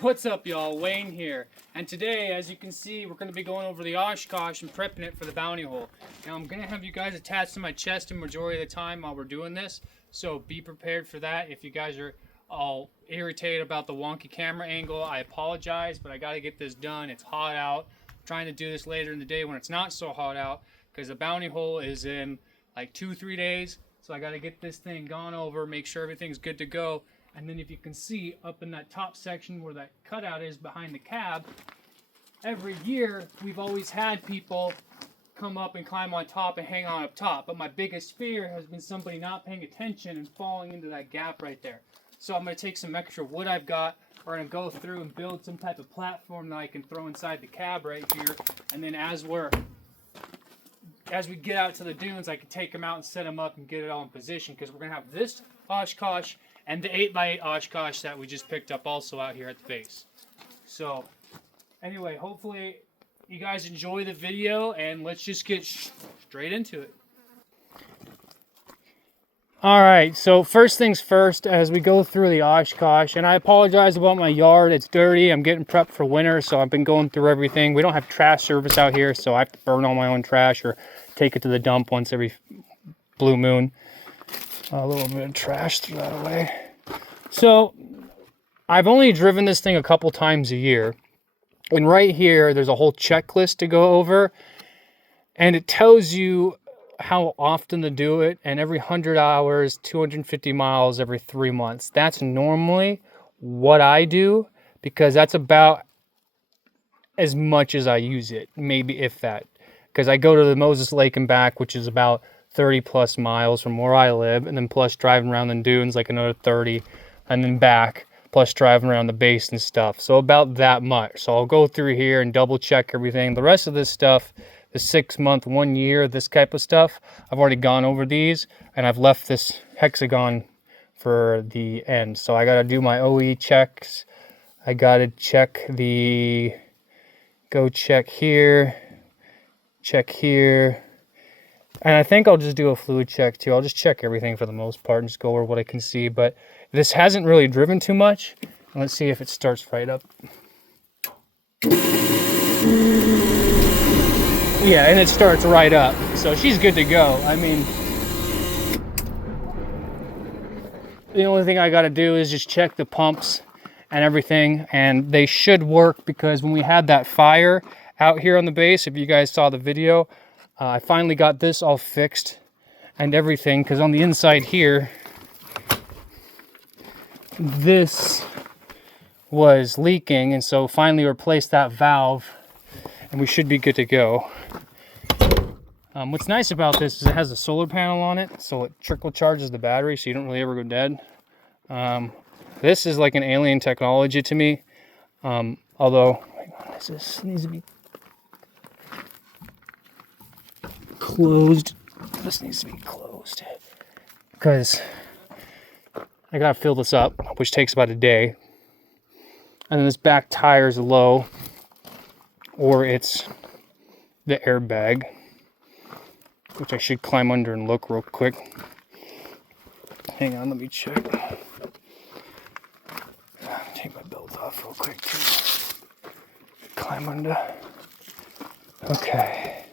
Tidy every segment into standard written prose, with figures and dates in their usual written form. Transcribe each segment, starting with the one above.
What's up, y'all? Wayne here. And today, as you can see, we're going to be going over the Oshkosh and prepping it for the bounty hole. Now, I'm going to have you guys attached to my chest the majority of the time while we're doing this, so be prepared for that. If you guys are all irritated about the wonky camera angle, I apologize, but I got to get this done. It's hot out. I'm trying to do this later in the day when it's not so hot out, because the bounty hole is in like 2-3 days, so I got to get this thing gone over, make sure everything's good to go. And then if you can see up in that top section where that cutout is behind the cab, every year we've always had people come up and climb on top and hang on up top. But my biggest fear has been somebody not paying attention and falling into that gap right there. So I'm going to take some extra wood I've got. We're going to go through and build some type of platform that I can throw inside the cab right here. And then as we get out to the dunes, I can take them out and set them up and get it all in position, because we're going to have this Oshkosh and the 8x8 Oshkosh that we just picked up also out here at the base. So anyway, hopefully you guys enjoy the video, and let's just get straight into it. Alright, so first things first, as we go through the Oshkosh, and I apologize about my yard, it's dirty, I'm getting prepped for winter, so I've been going through everything. We don't have trash service out here, so I have to burn all my own trash or take it to the dump once every blue moon. A little bit of trash, throw that away. So, I've only driven this thing a couple times a year. And right here, there's a whole checklist to go over. And it tells you how often to do it. And every 100 hours, 250 miles every 3 months. That's normally what I do, because that's about as much as I use it. Maybe if that. Because I go to the Moses Lake and back, which is about 30 plus miles from where I live, and then plus driving around the dunes like another 30, and then back, plus driving around the base and stuff. So about that much. So I'll go through here and double check everything. The rest of this stuff, the 6 month, 1 year, this type of stuff, I've already gone over these, and I've left this hexagon for the end. So I got to do my OE checks. I got to check go check here, and I think I'll just do a fluid check too. I'll just check everything for the most part and just go over what I can see. But this hasn't really driven too much. Let's see if it starts right up. Yeah, and it starts right up. So she's good to go. I mean, the only thing I got to do is just check the pumps and everything. And they should work, because when we had that fire out here on the base, if you guys saw the video, I finally got this all fixed and everything, because on the inside here, this was leaking, and so finally replaced that valve, and we should be good to go. What's nice about this is it has a solar panel on it, so it trickle charges the battery, so you don't really ever go dead. This is like an alien technology to me, although, hang on, this needs to be closed. This needs to be closed, because I gotta fill this up, which takes about a day. And then this back tire is low, or it's the airbag, which I should climb under and look real quick. Hang on, let me check. Take my belt off real quick too. Climb under. Okay.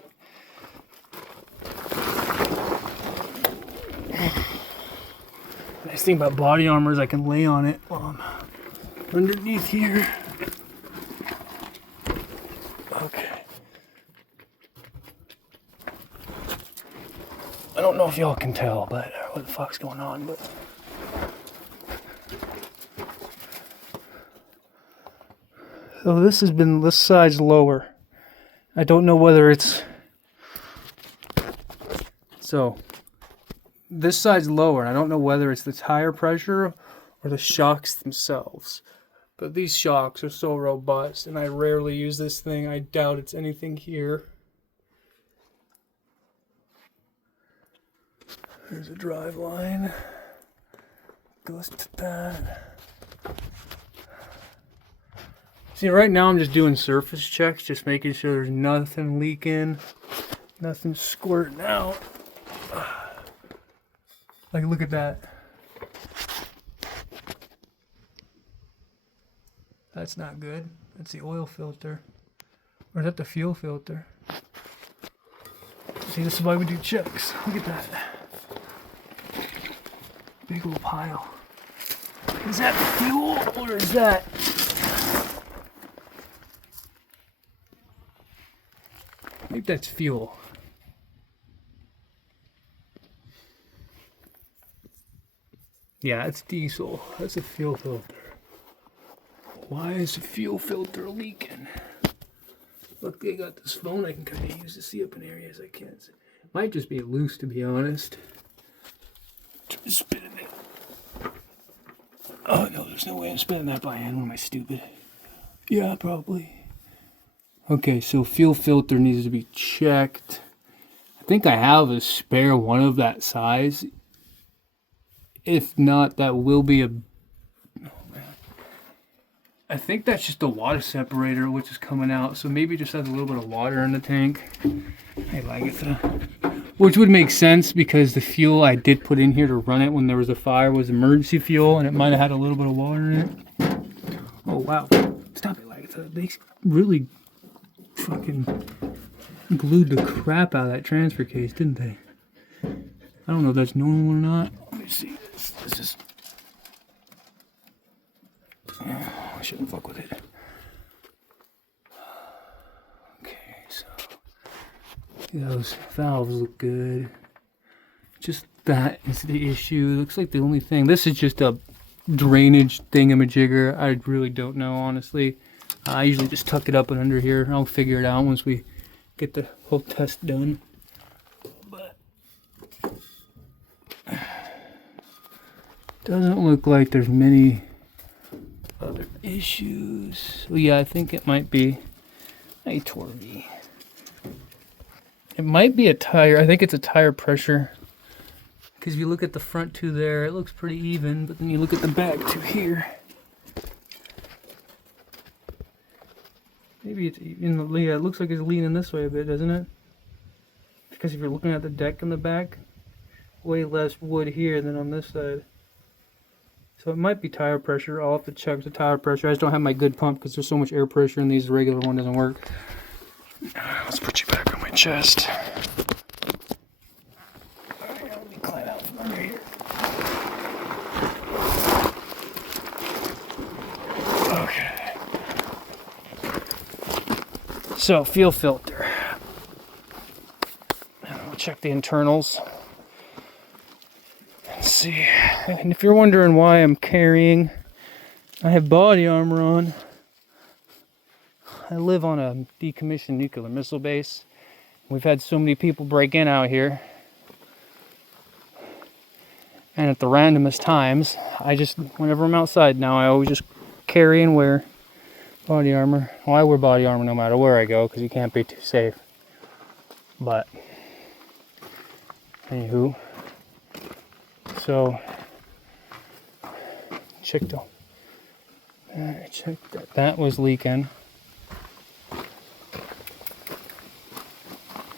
Nice thing about body armor is I can lay on it while I'm underneath here. Okay. I don't know if y'all can tell, but what the fuck's going on, but so this side's lower. I don't know whether it's this side's lower, and I don't know whether it's the tire pressure or the shocks themselves. But these shocks are so robust, and I rarely use this thing. I doubt it's anything here. There's a drive line. Goes to that. See, right now I'm just doing surface checks, just making sure there's nothing leaking, nothing squirting out. Like, look at that. That's not good. That's the oil filter. Or is that the fuel filter? See, this is why we do checks. Look at that. Big old pile. Is that fuel or is that? Maybe that's fuel. Yeah, it's diesel. That's a fuel filter. Why is the fuel filter leaking? Luckily I got this phone I can kind of use to see up in areas I can't see. Might just be loose, to be honest. Just spinning it. Oh no, there's no way I'm spinning that by hand. What am I, stupid? Yeah, probably. Okay, so fuel filter needs to be checked. I think I have a spare one of that size. If not, that will be a... Oh, man. I think that's just the water separator which is coming out. So maybe it just has a little bit of water in the tank. I like it though. Which would make sense because the fuel I did put in here to run it when there was a fire was emergency fuel, and it might have had a little bit of water in it. Oh wow. Stop it, Lagatha. They really fucking glued the crap out of that transfer case, didn't they? I don't know if that's normal or not. Let me see this. This is... Oh, I shouldn't fuck with it. Okay, so... those valves look good. Just that is the issue. Looks like the only thing... This is just a drainage thingamajigger. I really don't know, honestly. I usually just tuck it up and under here. I'll figure it out once we get the whole test done. But... doesn't look like there's many other issues. Well, yeah, I think it might be a Torvy. It might be a tire. I think it's a tire pressure. Because if you look at the front two there, it looks pretty even. But then you look at the back two here. Maybe it's in the... Yeah, it looks like it's leaning this way a bit, doesn't it? Because if you're looking at the deck in the back, way less wood here than on this side. So it might be tire pressure. I'll have to check the tire pressure. I just don't have my good pump because there's so much air pressure in these. The regular one doesn't work. Let's put you back on my chest. Alright, let me climb out from under here. Okay. So, fuel filter. I'll check the internals. Let's see. And if you're wondering why I'm carrying, I have body armor on. I live on a decommissioned nuclear missile base. We've had so many people break in out here. And at the randomest times, whenever I'm outside now, I always just carry and wear body armor. Well, I wear body armor no matter where I go because you can't be too safe. But, anywho. So, checked that. That was leaking.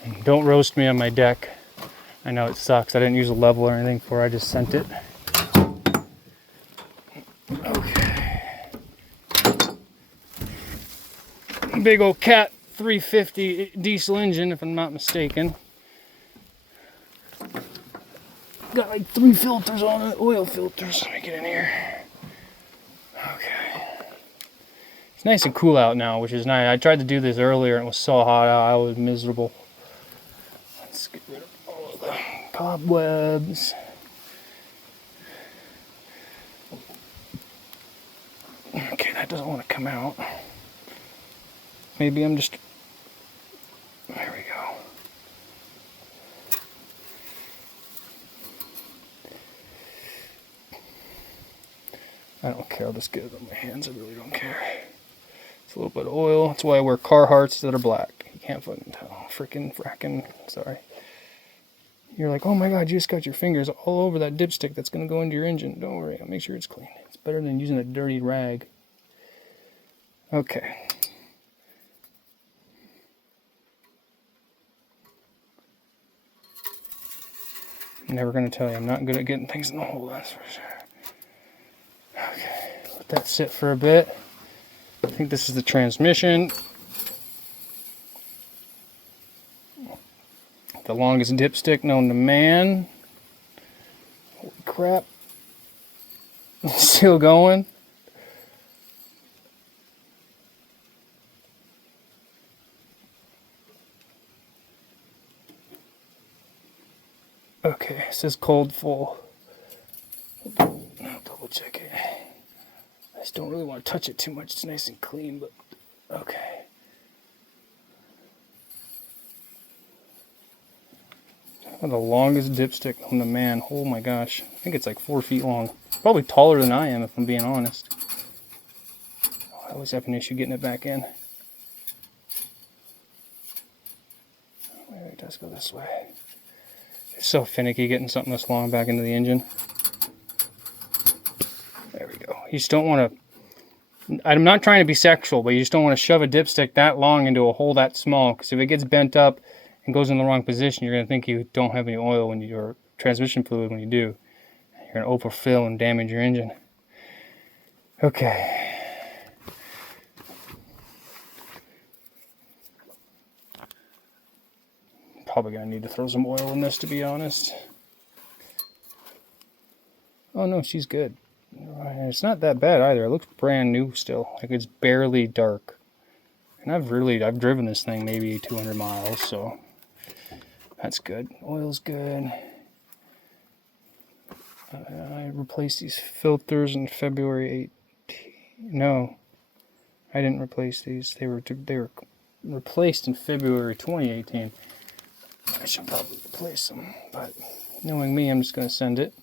And don't roast me on my deck. I know it sucks. I didn't use a level or anything for it. I just sent it. Okay. Big old Cat 350 diesel engine, if I'm not mistaken. Got like 3 filters on it, oil filters. Let me get in here. Okay. It's nice and cool out now, which is nice. I tried to do this earlier and it was so hot out, I was miserable. Let's get rid of all of the cobwebs. Okay, that doesn't want to come out. Maybe I'm just... There we go. I don't care how this gets on my hands, I really don't care. It's a little bit of oil. That's why I wear Carhartts that are black. You can't fucking tell. Fracking, sorry. You're like, oh my god, you just got your fingers all over that dipstick that's going to go into your engine. Don't worry, I'll make sure it's clean. It's better than using a dirty rag. Okay. I'm never going to tell you, I'm not good at getting things in the hole, that's for sure. Okay, let that sit for a bit. I think this is the transmission. The longest dipstick known to man. Holy crap. Still going. Okay, it says cold full. I'll double check it. I just don't really want to touch it too much. It's nice and clean, but okay. The longest dipstick known to man. Oh my gosh. I think it's like 4 feet long. Probably taller than I am, if I'm being honest. I always have an issue getting it back in. Maybe it does go this way. It's so finicky getting something this long back into the engine. There we go. You just don't want to... I'm not trying to be sexual, but you just don't want to shove a dipstick that long into a hole that small, because if it gets bent up and goes in the wrong position, you're going to think you don't have any oil when or transmission fluid when you do. You're going to overfill and damage your engine. Okay. Probably going to need to throw some oil in this, to be honest. Oh no, she's good. It's not that bad either. It looks brand new still. Like it's barely dark. And I've driven this thing maybe 200 miles, so that's good. Oil's good. I replaced these filters in February 18. No, I didn't replace these. They were replaced in February 2018. I should probably replace them, but knowing me, I'm just going to send it.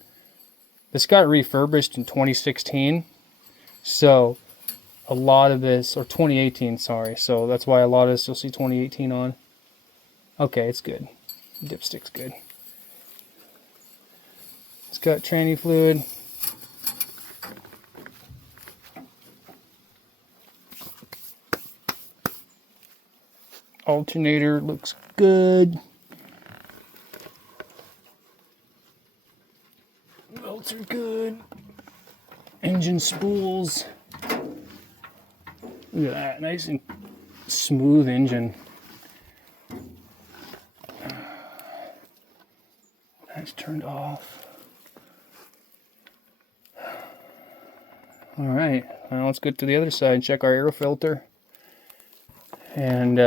This got refurbished in 2016, so a lot of this, or 2018, sorry, so that's why a lot of this you'll see 2018 on. Okay, it's good. Dipstick's good. It's got tranny fluid. Alternator looks good. Belts are good. Engine spools. Look at that, nice and smooth engine. That's turned off. All right, now let's get to the other side and check our air filter and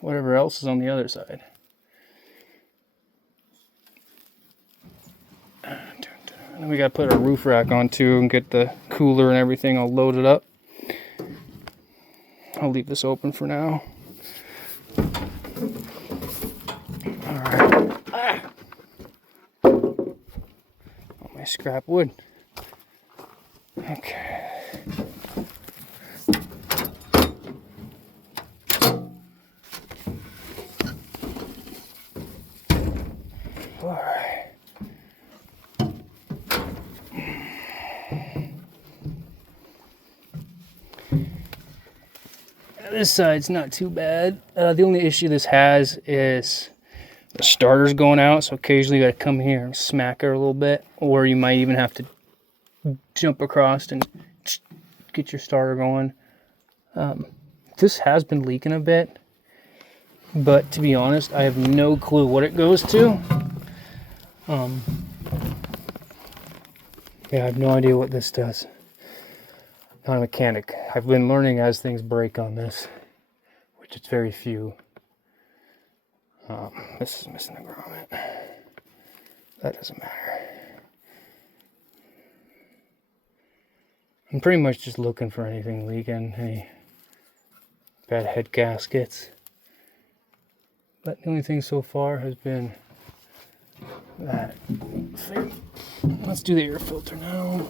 whatever else is on the other side. And we gotta put our roof rack on too and get the cooler and everything all loaded up. I'll leave this open for now. All right. Oh, my scrap wood. Okay. All right. This side's not too bad. The only issue this has is the starter's going out, so occasionally you gotta come here and smack her a little bit, or you might even have to jump across and get your starter going. This has been leaking a bit, but to be honest, I have no clue what it goes to. Yeah, I have no idea what this does. Not a mechanic. I've been learning as things break on this, which is very few. This is missing a grommet. That doesn't matter. I'm pretty much just looking for anything leaking, any bad head gaskets. But the only thing so far has been that thing. Let's do the air filter now.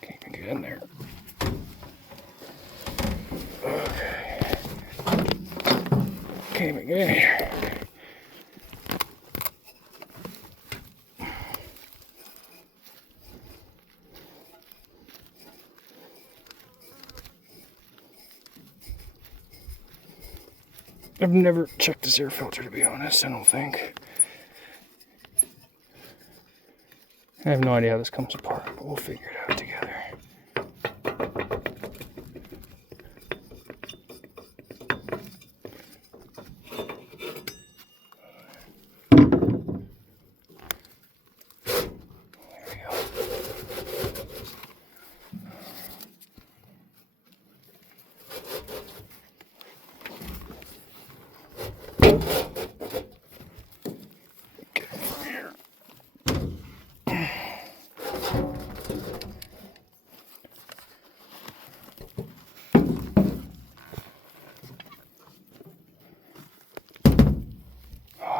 Can't even get in there. Okay. Can't even get in here. I've never checked this air filter, to be honest, I don't think. I have no idea how this comes apart, but we'll figure it out together.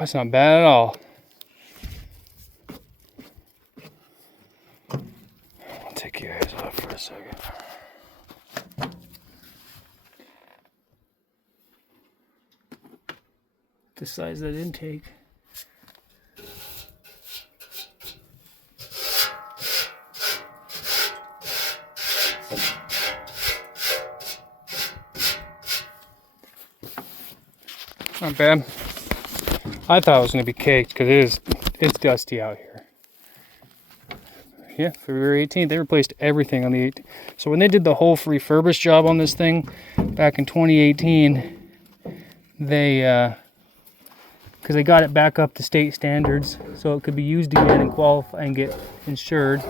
That's not bad at all. I'll take your eyes off for a second. The size of that intake. Not bad. I thought it was going to be caked because it's dusty out here. Yeah, February 18th, they replaced everything on the 18th. So when they did the whole refurbish job on this thing back in 2018, they, because they got it back up to state standards so it could be used again and qualify and get insured.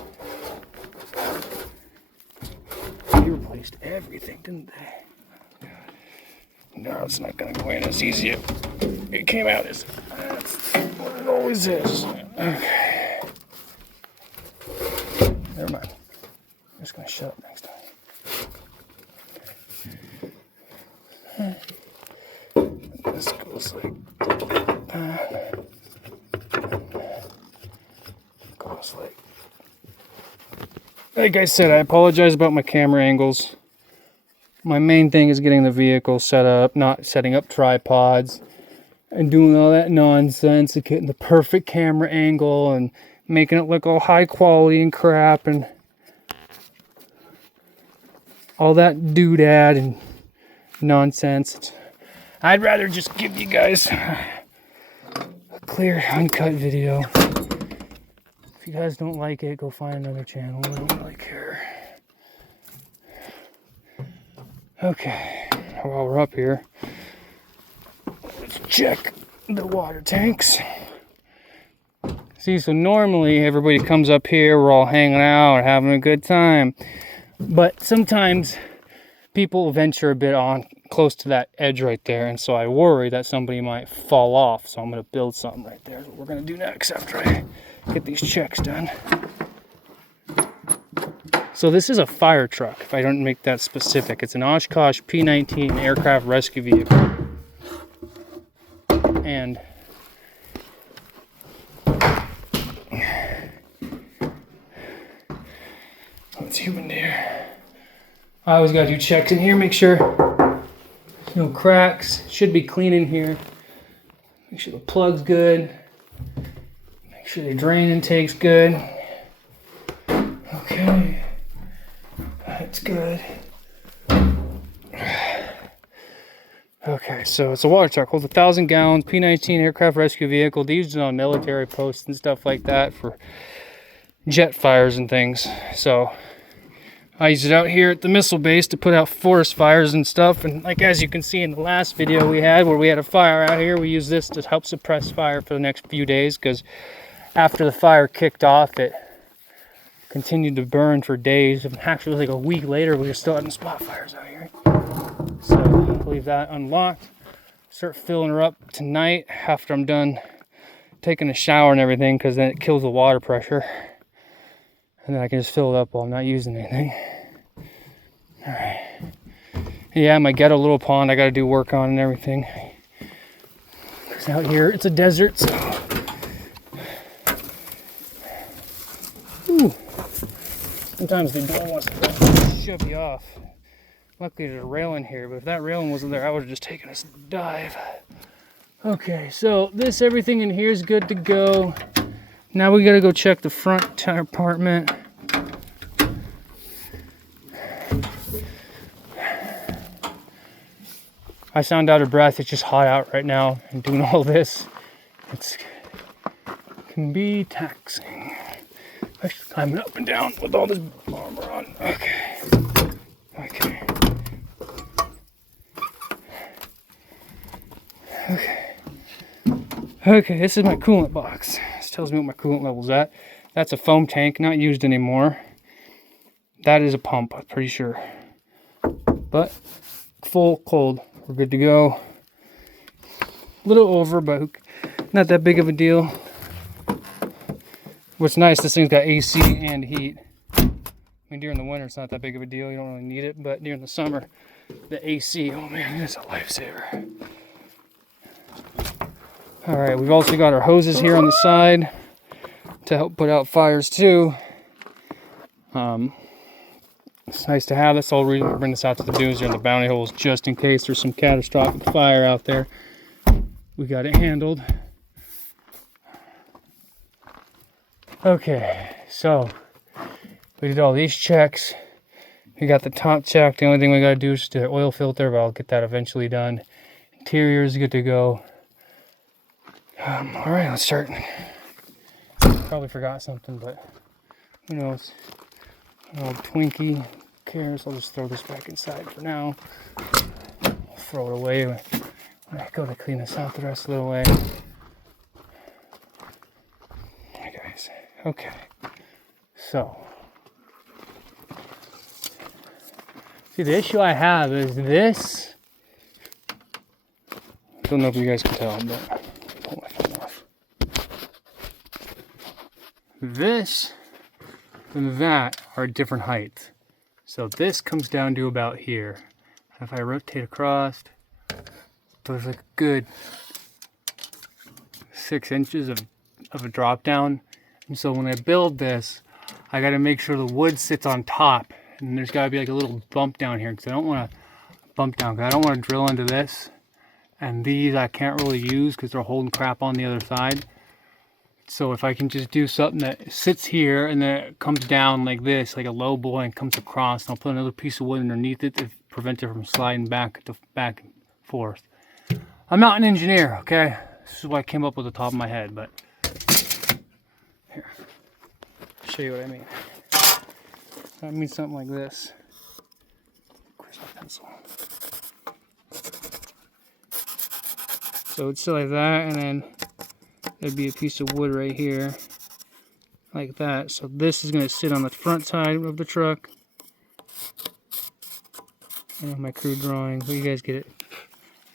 They replaced everything, didn't they? No, it's not going to go in as easy. It came out as what it always is. Okay. Never mind. I'm just going to shut up next time. This goes like that. Goes like I said, I apologize about my camera angles. My main thing is getting the vehicle set up, not setting up tripods and doing all that nonsense and getting the perfect camera angle and making it look all high quality and crap and all that doodad and nonsense. I'd rather just give you guys a clear, uncut video. If you guys don't like it, go find another channel. I don't really care. Okay, while we're up here, let's check the water tanks. See, so normally everybody comes up here, we're all hanging out or having a good time. But sometimes people venture a bit on close to that edge right there, and so I worry that somebody might fall off. So I'm going to build something right there. That's what we're going to do next after I get these checks done. So this is a fire truck, if I don't make that specific. It's an Oshkosh P19 aircraft rescue vehicle. And what's human here? I always gotta do checks in here, make sure there's no cracks. Should be clean in here. Make sure the plug's good. Make sure the drain intake's good. Okay. That's good. Okay, so it's a water truck, holds 1,000 gallons, P19 aircraft rescue vehicle. They use it on military posts and stuff like that for jet fires and things. So I use it out here at the missile base to put out forest fires and stuff. And like as you can see in the last video we had where we had a fire out here, we use this to help suppress fire for the next few days because after the fire kicked off, it continued to burn for days. Actually, it was like a week later, we were still having spot fires out here. So I'll leave that unlocked. Start filling her up tonight after I'm done taking a shower and everything, because then it kills the water pressure. And then I can just fill it up while I'm not using anything. All right. Yeah, my ghetto little pond I got to do work on and everything. Because out here it's a desert, so. Ooh. Sometimes the door wants to shove you off. Luckily there's a railing here, but if that railing wasn't there, I would have just taken a dive. Okay, so everything in here is good to go. Now we gotta go check the front compartment. I sound out of breath. It's just hot out right now, and doing all this, it can be taxing. I'm climbing up and down with all this armor on. Okay. Okay. Okay. Okay, this is my coolant box. This tells me what my coolant level's at. That's a foam tank, not used anymore. That is a pump, I'm pretty sure. But full cold. We're good to go. A little over, but not that big of a deal. What's nice, this thing's got AC and heat. I mean, during the winter, it's not that big of a deal. You don't really need it, but during the summer, the AC, oh man, it's a lifesaver. All right, we've also got our hoses here on the side to help put out fires too. It's nice to have. That's all reason we bring this out to the dunes during the bounty holes, just in case there's some catastrophic fire out there. We got it handled. Okay, so we did all these checks. We got the top check. The only thing we got to do is just the oil filter, but I'll get that eventually done. Interior is good to go. All right, let's start. Probably forgot something, but who knows? An old Twinkie. Who cares? I'll just throw this back inside for now. I'll throw it away when I go to clean this out the rest of the way. Hey guys. Okay. So. See, the issue I have is this. I don't know if you guys can tell, but pull my phone off. This and that are different heights. So this comes down to about here. If I rotate across, there's like a good 6 inches of a drop down. And so when I build this, I got to make sure the wood sits on top. And there's got to be like a little bump down here because I don't want to bump down, because I don't want to drill into this. And these I can't really use because they're holding crap on the other side. So if I can just do something that sits here and then it comes down like this, like a low boy, and comes across, and I'll put another piece of wood underneath it to prevent it from sliding back and forth. I'm not an engineer, okay? This is what I came up with the top of my head, but here, I'll show you what I mean. That means something like this. Where's my pencil? So it's like that, and then there'd be a piece of wood right here, like that. So this is going to sit on the front side of the truck. I know my crude drawing, but you guys get it.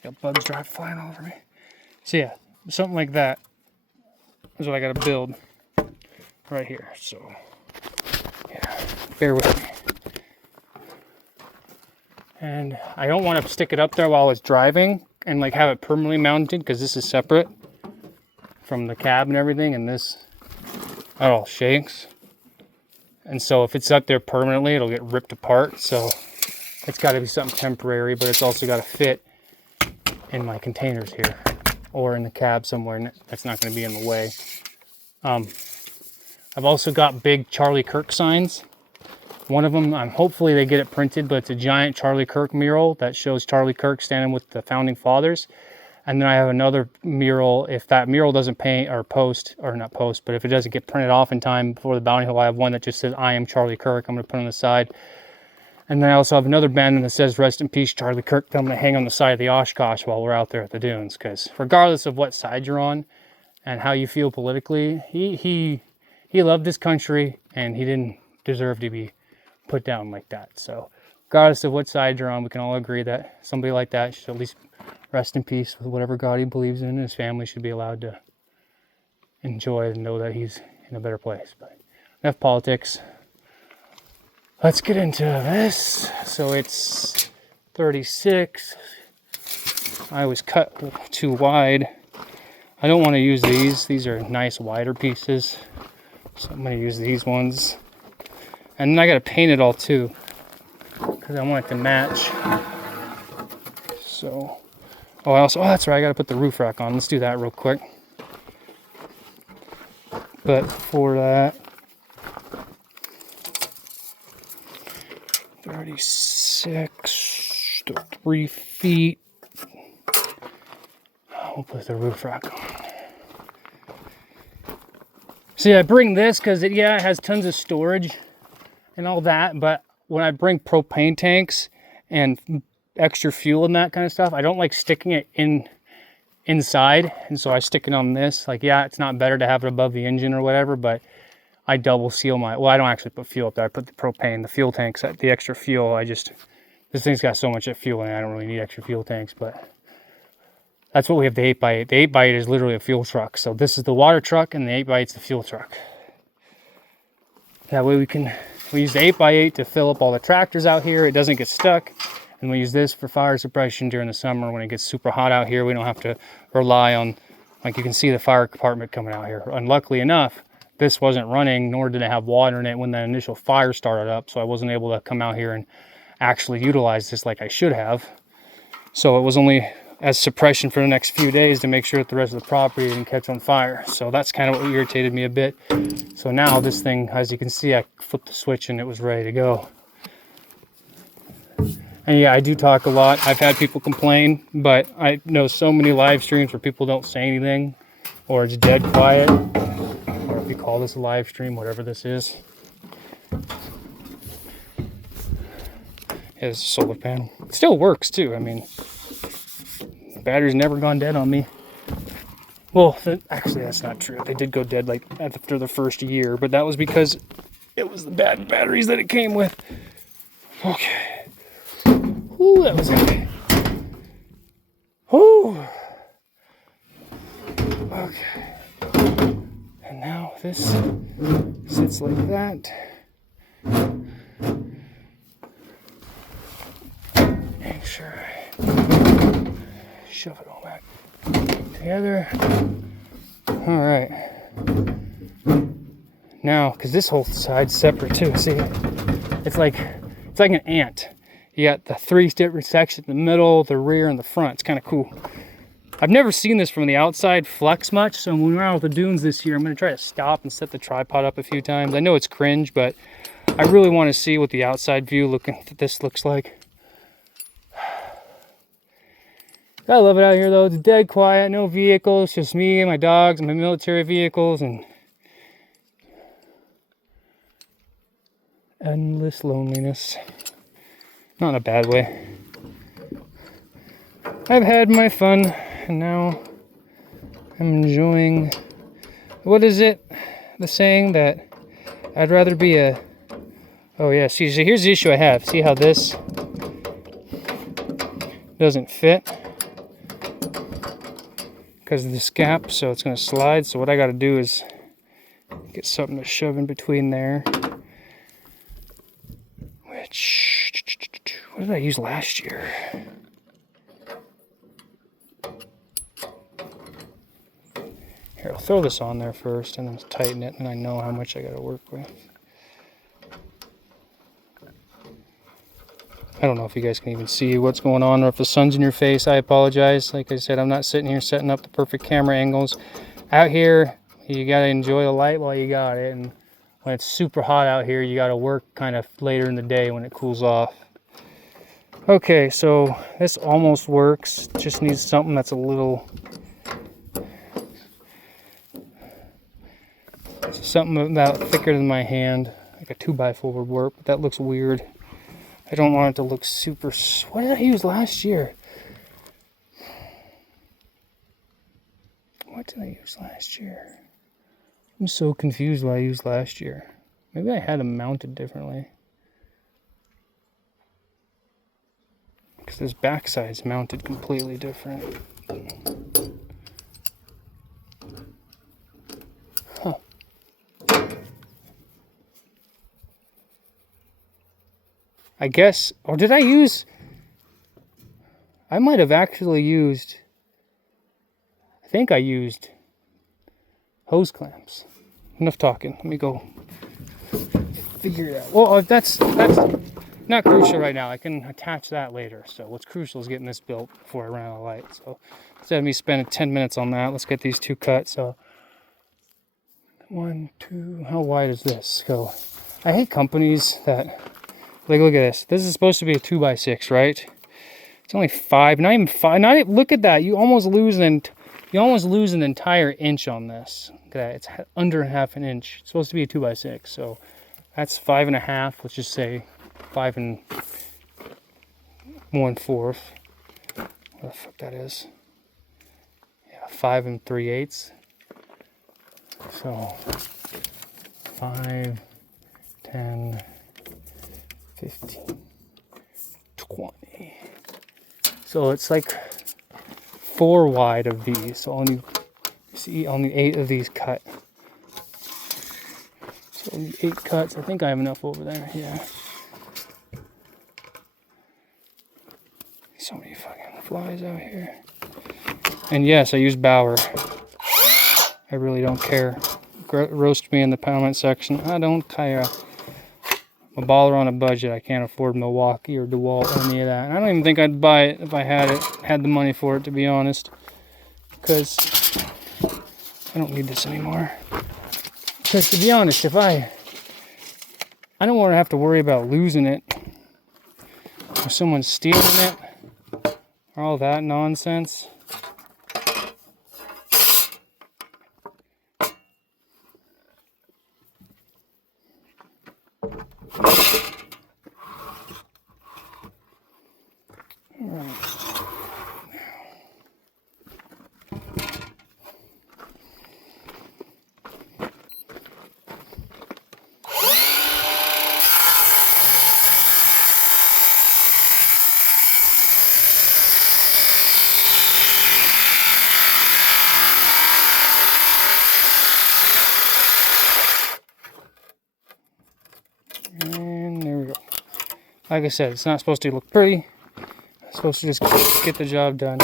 Got bugs flying all over me. So yeah, something like that is what I got to build right here. So yeah, bear with me. And I don't want to stick it up there while it's driving and like have it permanently mounted, because this is separate from the cab and everything, and this, that all shakes. And so if it's up there permanently, it'll get ripped apart. So it's got to be something temporary, but it's also got to fit in my containers here or in the cab somewhere. That's not going to be in the way. I've also got big Charlie Kirk signs. One of them, hopefully they get it printed, but it's a giant Charlie Kirk mural that shows Charlie Kirk standing with the founding fathers. And then I have another mural. If that mural doesn't paint or post, or not post, but if it doesn't get printed off in time before the bounty hole, I have one that just says, "I am Charlie Kirk." I'm going to put on the side. And then I also have another banner that says, "Rest in peace, Charlie Kirk." I'm going to hang on the side of the Oshkosh while we're out there at the dunes. Because regardless of what side you're on and how you feel politically, he loved this country, and he didn't deserve to be put down like that. So regardless of what side you're on, we can all agree that somebody like that should at least rest in peace with whatever God he believes in, and his family should be allowed to enjoy and know that he's in a better place. But enough politics. Let's get into this. So it's 36. I was cut too wide. I don't want to use these. These are nice wider pieces. So I'm going to use these ones. And then I got to paint it all too, because I want it to match. So, oh that's right, I got to put the roof rack on. Let's do that real quick. But for that, 36 to 3 feet, we'll put the roof rack on. See, I bring this because it has tons of storage and all that, but when I bring propane tanks and extra fuel and that kind of stuff, I don't like sticking it inside, and so I stick it on this. Like, yeah, it's not better to have it above the engine or whatever, but I double seal my, well, I don't actually put fuel up there. I put the propane, the fuel tanks, the extra fuel. This thing's got so much fuel in it, I don't really need extra fuel tanks, but that's what we have the 8x8. The 8x8 is literally a fuel truck. So this is the water truck and the 8x8 is the fuel truck. That way we use the 8x8 to fill up all the tractors out here. It doesn't get stuck. And we use this for fire suppression during the summer when it gets super hot out here. We don't have to rely on, like you can see the fire department coming out here. And luckily enough, this wasn't running, nor did it have water in it when the initial fire started up. So I wasn't able to come out here and actually utilize this like I should have. So it was only as suppression for the next few days to make sure that the rest of the property didn't catch on fire. So that's kind of what irritated me a bit. So now this thing, as you can see, I flipped the switch and it was ready to go. And yeah, I do talk a lot. I've had people complain, but I know so many live streams where people don't say anything, or it's dead quiet, or if you call this a live stream, whatever this is. It's a solar panel. It still works too. I mean, the battery's never gone dead on me. Well, actually that's not true. They did go dead like after the first year, but that was because it was the bad batteries that it came with. Okay. Ooh, that was okay. Ooh. Okay. And now this sits like that. Make sure I shove it all back together. All right. Now, because this whole side's separate too. See, it's like an ant. You got the 3 different sections, the middle, the rear, and the front. It's kind of cool. I've never seen this from the outside flex much, so when we're out with the dunes this year, I'm going to try to stop and set the tripod up a few times. I know it's cringe, but I really want to see what the outside view this looks like. I love it out here, though. It's dead quiet, no vehicles, just me and my dogs and my military vehicles, and endless loneliness. Not in a bad way. I've had my fun, and now I'm enjoying, what is it? The saying that I'd rather be a, oh yeah, see, so here's the issue I have. See how this doesn't fit? Because of this gap, so it's going to slide. So what I got to do is get something to shove in between there. What did I use last year? Here, I'll throw this on there first and then tighten it, and I know how much I got to work with. I don't know if you guys can even see what's going on, or if the sun's in your face. I apologize. Like I said, I'm not sitting here setting up the perfect camera angles. Out here, you got to enjoy the light while you got it, and when it's super hot out here, you got to work kind of later in the day when it cools off. Okay, so this almost works. Just needs something that's a little, something about thicker than my hand, like a 2x4 would work, but that looks weird. I don't want it to look super. What did I use last year? What did I use last year? I'm so confused what I used last year. Maybe I had them mounted differently. Because this backside's mounted completely different. Huh. I guess, or did I use, I might have actually used, I think I used hose clamps. Enough talking. Let me go figure it out. Well, that's not crucial right now. I can attach that later. So what's crucial is getting this built before I run out of light. So instead of me spending 10 minutes on that, let's get these two cut. So 1, 2, how wide is this? So I hate companies that, like, look at this. This is supposed to be a 2x6, right? It's only 5, not even 5. Look at that. You almost lose You almost lose an entire inch on this. Look at that, it's under half an inch. It's supposed to be a 2x6, so that's 5.5. Let's just say 5 1/4. What the fuck that is? Yeah, 5 3/8. So 5, 10, 15, 20. So it's like 4 wide of these. So only 8 of these cut. So only 8 cuts. I think I have enough over there. Yeah. So many fucking flies out here. And yes, I use Bauer. I really don't care. Roast me in the comment section. I don't care. I'm a baller on a budget. I can't afford Milwaukee or DeWalt or any of that. And I don't even think I'd buy it if I had the money for it, to be honest. Because I don't need this anymore. Because to be honest, I don't want to have to worry about losing it, or someone stealing it, or all that nonsense. And there we go. Like I said, it's not supposed to look pretty. It's supposed to just get the job done.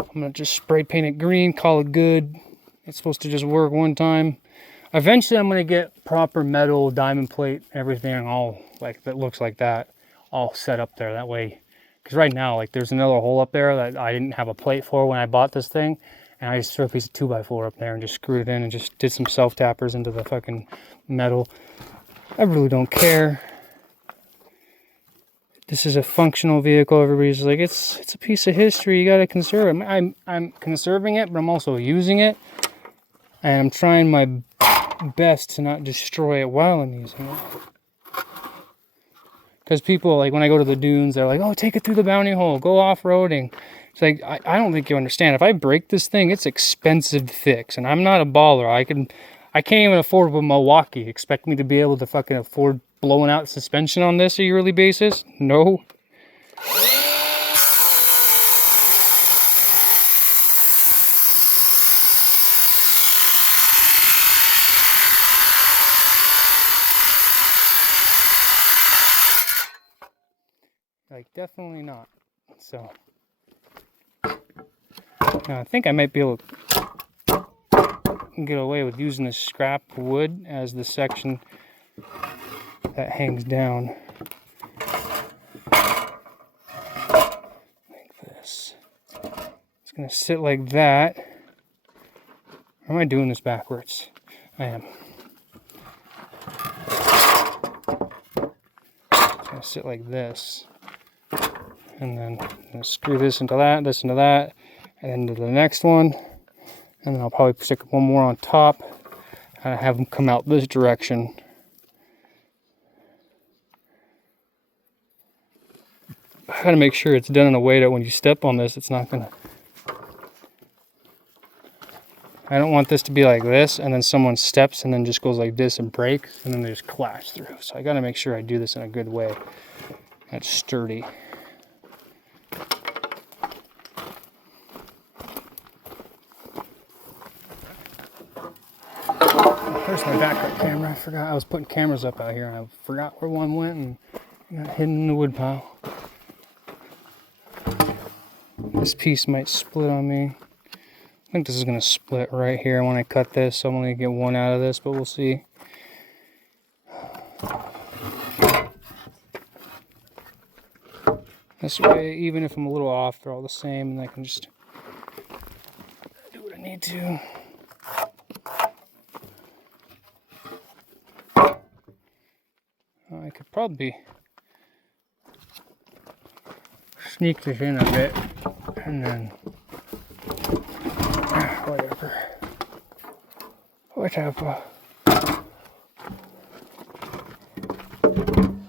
I'm going to just spray paint it green, call it good. It's supposed to just work one time. Eventually I'm going to get proper metal, diamond plate, everything all like that looks like that, all set up there. That way, because right now, like there's another hole up there that I didn't have a plate for when I bought this thing. And I just threw a piece of 2x4 up there and just screwed it in and just did some self-tappers into the fucking metal. I really don't care. This is a functional vehicle. Everybody's like, it's a piece of history. You gotta conserve it. I'm conserving it, but I'm also using it. And I'm trying my best to not destroy it while I'm using it. Because people, like when I go to the dunes, they're like, oh, take it through the bounty hole, go off-roading. It's like, I don't think you understand. If I break this thing, it's expensive to fix. And I'm not a baller. I can't even afford a Milwaukee. Expect me to be able to fucking afford blowing out suspension on this on a yearly basis? No. Like, definitely not. So, now I think I might be able to get away with using this scrap wood as the section that hangs down. Like this. It's going to sit like that. Or am I doing this backwards? I am. It's going to sit like this. And then I'm going to screw this into that, and then to the next one. And then I'll probably stick one more on top and have them come out this direction. I gotta make sure it's done in a way that when you step on this, it's not gonna... I don't want this to be like this, and then someone steps and then just goes like this and breaks, and then they just clash through. So I gotta make sure I do this in a good way. That's sturdy. Where's my backup camera? I forgot I was putting cameras up out here, and I forgot where one went and got hidden in the wood pile. This piece might split on me. I think this is going to split right here when I cut this, so I'm only going to get one out of this, but we'll see. This way, even if I'm a little off, they're all the same, and I can just do what I need to. I could probably sneak this in a bit, and then whatever.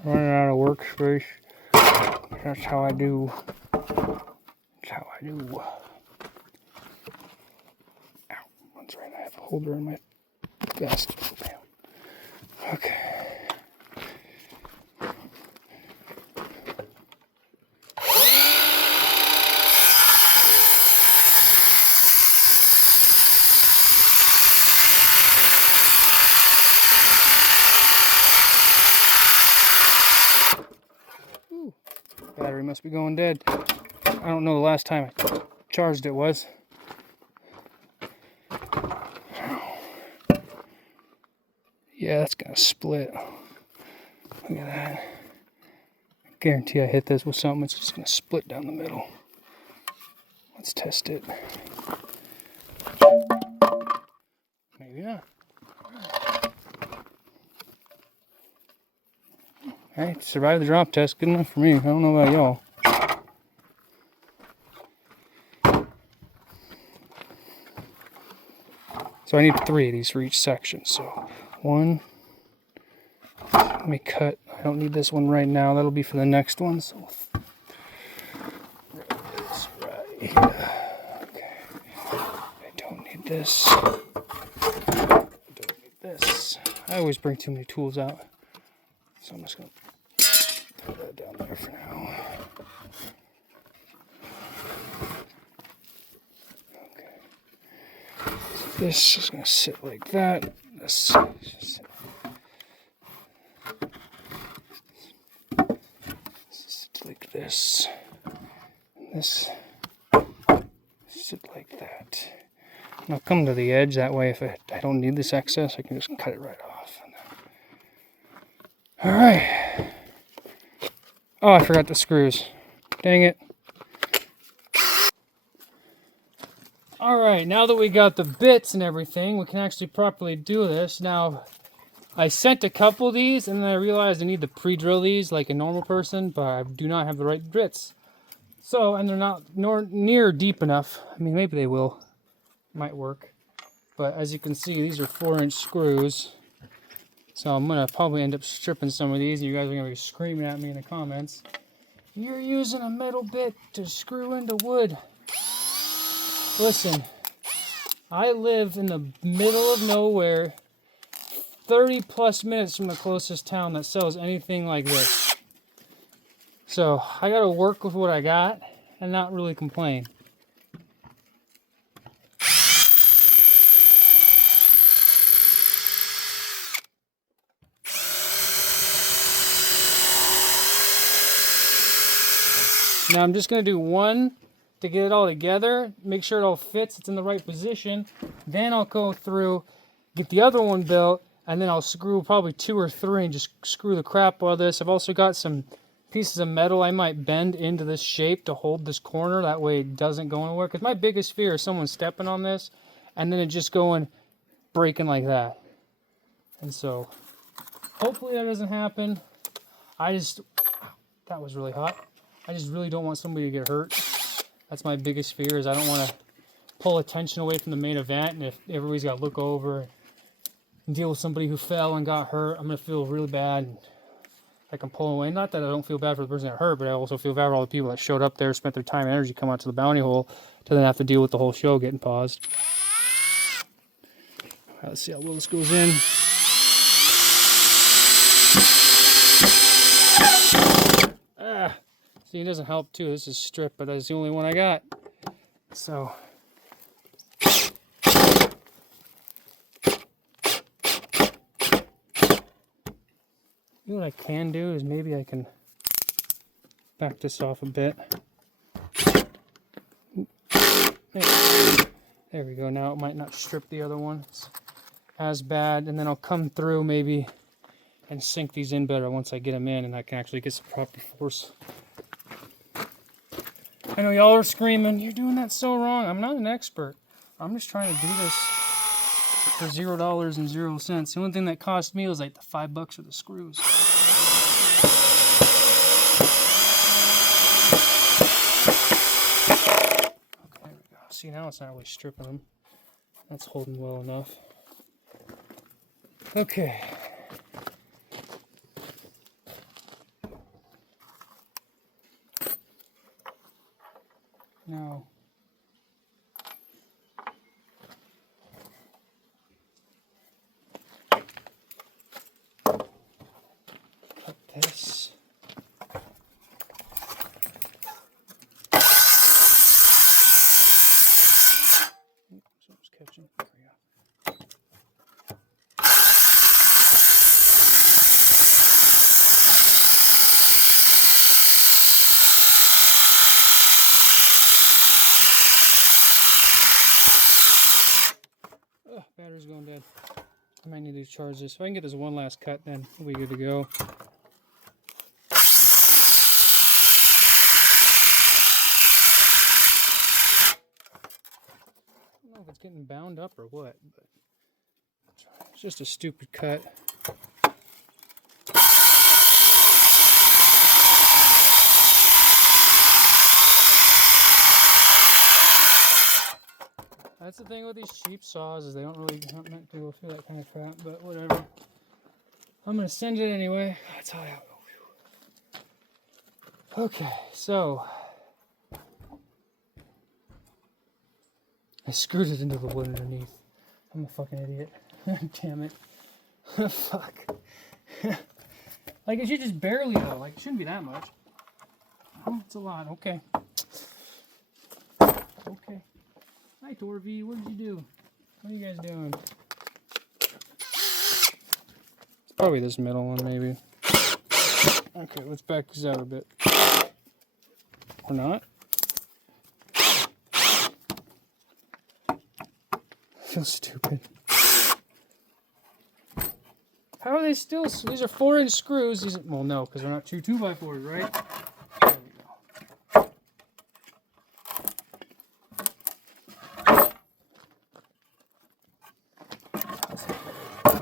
Running out of workspace. That's how I do. That's how I do. Ow, that's right. I have a holder in my vest. Damn. Okay. Ooh, battery must be going dead. I don't know the last time I charged it was. Yeah, that's gonna split. Look at that. I guarantee I hit this with something, it's just gonna split down the middle. Let's test it. Maybe not. Alright, survived the drop test. Good enough for me. I don't know about y'all. So I need 3 of these for each section. So 1. Let me cut. I don't need this one right now. That'll be for the next one. So this right here. Okay. I don't need this. I don't need this. I always bring too many tools out. So I'm just going to put that down there for now. This is going to sit like that. This sit like this. And this sit like that. And I'll come to the edge. That way, if I don't need this excess, I can just cut it right off. All right. Oh, I forgot the screws. Dang it. Alright, now that we got the bits and everything, we can actually properly do this. Now, I sent a couple of these, and then I realized I need to pre-drill these like a normal person, but I do not have the right bits. So, and they're not near deep enough. I mean, maybe they will. Might work. But as you can see, these are 4-inch screws. So I'm going to probably end up stripping some of these, and you guys are going to be screaming at me in the comments. You're using a metal bit to screw into wood. Listen, I live in the middle of nowhere, 30 plus minutes from the closest town that sells anything like this. So I gotta work with what I got and not really complain. Now I'm just gonna do one to get it all together, make sure it all fits, it's in the right position. Then I'll go through, get the other one built, and then I'll screw probably 2 or 3 and just screw the crap out of this. I've also got some pieces of metal I might bend into this shape to hold this corner, that way it doesn't go anywhere. Because my biggest fear is someone stepping on this and then it just going, breaking like that. And so, hopefully that doesn't happen. That was really hot. I just really don't want somebody to get hurt. That's my biggest fear, is I don't want to pull attention away from the main event, and if everybody's got to look over and deal with somebody who fell and got hurt, I'm going to feel really bad. And I can pull away. Not that I don't feel bad for the person that hurt, but I also feel bad for all the people that showed up there, spent their time and energy, come out to the bounty hole, to then have to deal with the whole show getting paused. All right, let's see how well this goes in. See, it doesn't help too. This is stripped, but that's the only one I got. So, you know what I can do is maybe I can back this off a bit. There we go. Now it might not strip the other one. It's as bad, and then I'll come through maybe and sink these in better once I get them in, and I can actually get some proper force. I know y'all are screaming, you're doing that so wrong. I'm not an expert. I'm just trying to do this for $0 and 0 cents. The only thing that cost me was like the $5 for the screws. Okay, there we go. See, now it's not really stripping them. That's holding well enough. Okay. Now, cut this. Something's catching. There we go. Oh, battery's going dead. I might need to charge this. If I can get this one last cut, then we'll be good to go. I don't know if it's getting bound up or what, but it's just a stupid cut. That's the thing with these cheap saws, is they don't really not meant to go through that kind of crap, but whatever. I'm gonna send it anyway. That's how I go. Okay, so I screwed it into the wood underneath. I'm a fucking idiot. Damn it. Fuck. Like, it should just barely though. Like, it shouldn't be that much. Oh, it's a lot. Okay. Okay. Hi, Torvy. What did you do? What are you guys doing? It's probably this middle one, maybe. Okay, let's back this out a bit. Or not. I feel stupid. How are they still? These are 4-inch screws. These, well, no, because they're not 2x4s, right? There we go.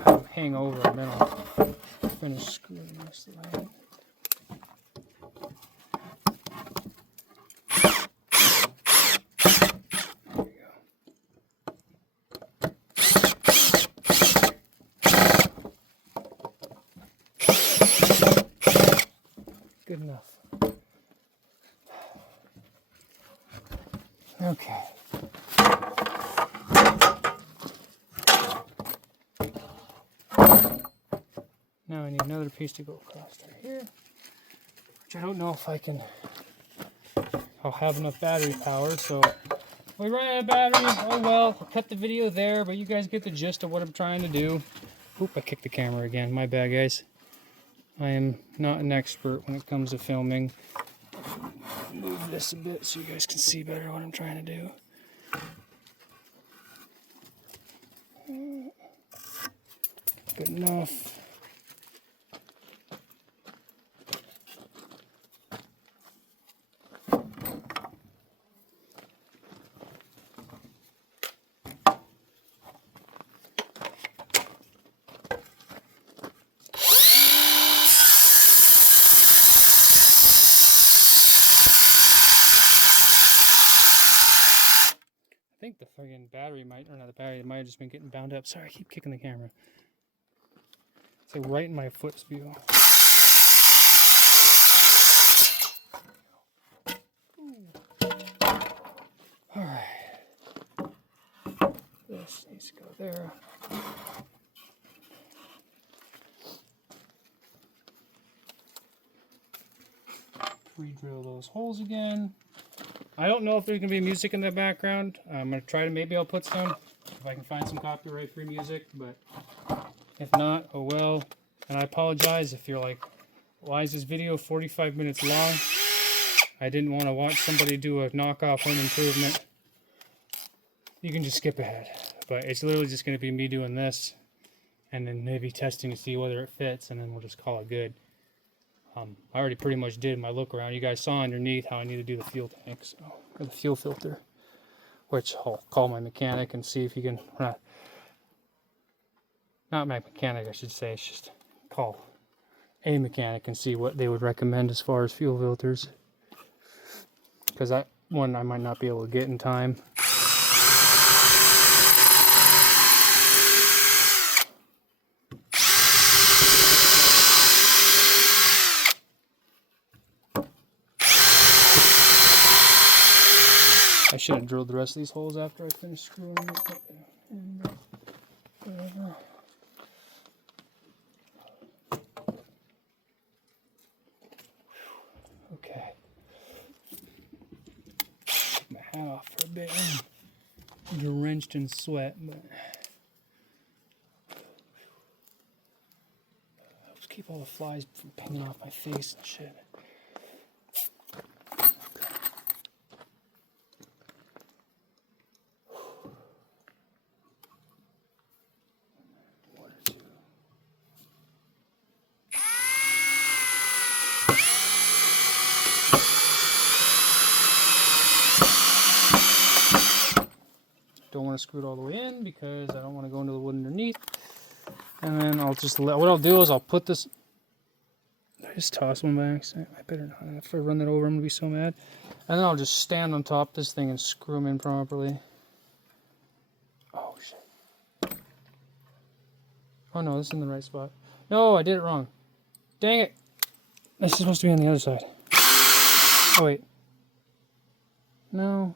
I'll hang over and then I'll finish screwing this line. Good enough. Okay. Now I need another piece to go across right here, which I don't know if I can. I'll have enough battery power, so if we run out of battery, oh well, I'll cut the video there, but you guys get the gist of what I'm trying to do. Oop, I kicked the camera again. My bad, guys. I am not an expert when it comes to filming. Move this a bit so you guys can see better what I'm trying to do. Good enough. I think the friggin' battery might, or not the battery, it might have just been getting bound up. Sorry, I keep kicking the camera. It's like right in my foot's view. Alright. This needs to go there. Re-drill those holes again. I don't know if there's going to be music in the background. I'm going to try to, maybe I'll put some, if I can find some copyright-free music, but if not, oh well. And I apologize if you're like, why is this video 45 minutes long? I didn't want to watch somebody do a knockoff home improvement. You can just skip ahead. But it's literally just going to be me doing this, and then maybe testing to see whether it fits, and then we'll just call it good. I already pretty much did my look around. You guys saw underneath how I need to do the fuel tank, so, or the fuel filter, which I'll call my mechanic and see if he can, not my mechanic, I should say, it's just call a mechanic and see what they would recommend as far as fuel filters, because that one I might not be able to get in time. I should have drilled the rest of these holes after I finished screwing them. Whatever. Okay. Take my hat off for a bit. I'm drenched in sweat, but helps keep all the flies from pinging off my face and shit. Don't want to screw it all the way in because I don't want to go into the wood underneath. And then I'll just what I'll do is I'll put this. I just toss one by accident. I better not. If I run that over, I'm gonna be so mad. And then I'll just stand on top of this thing and screw them in properly. Oh shit! Oh no, this is in the right spot. No, I did it wrong. Dang it! This is supposed to be on the other side. Oh wait. No.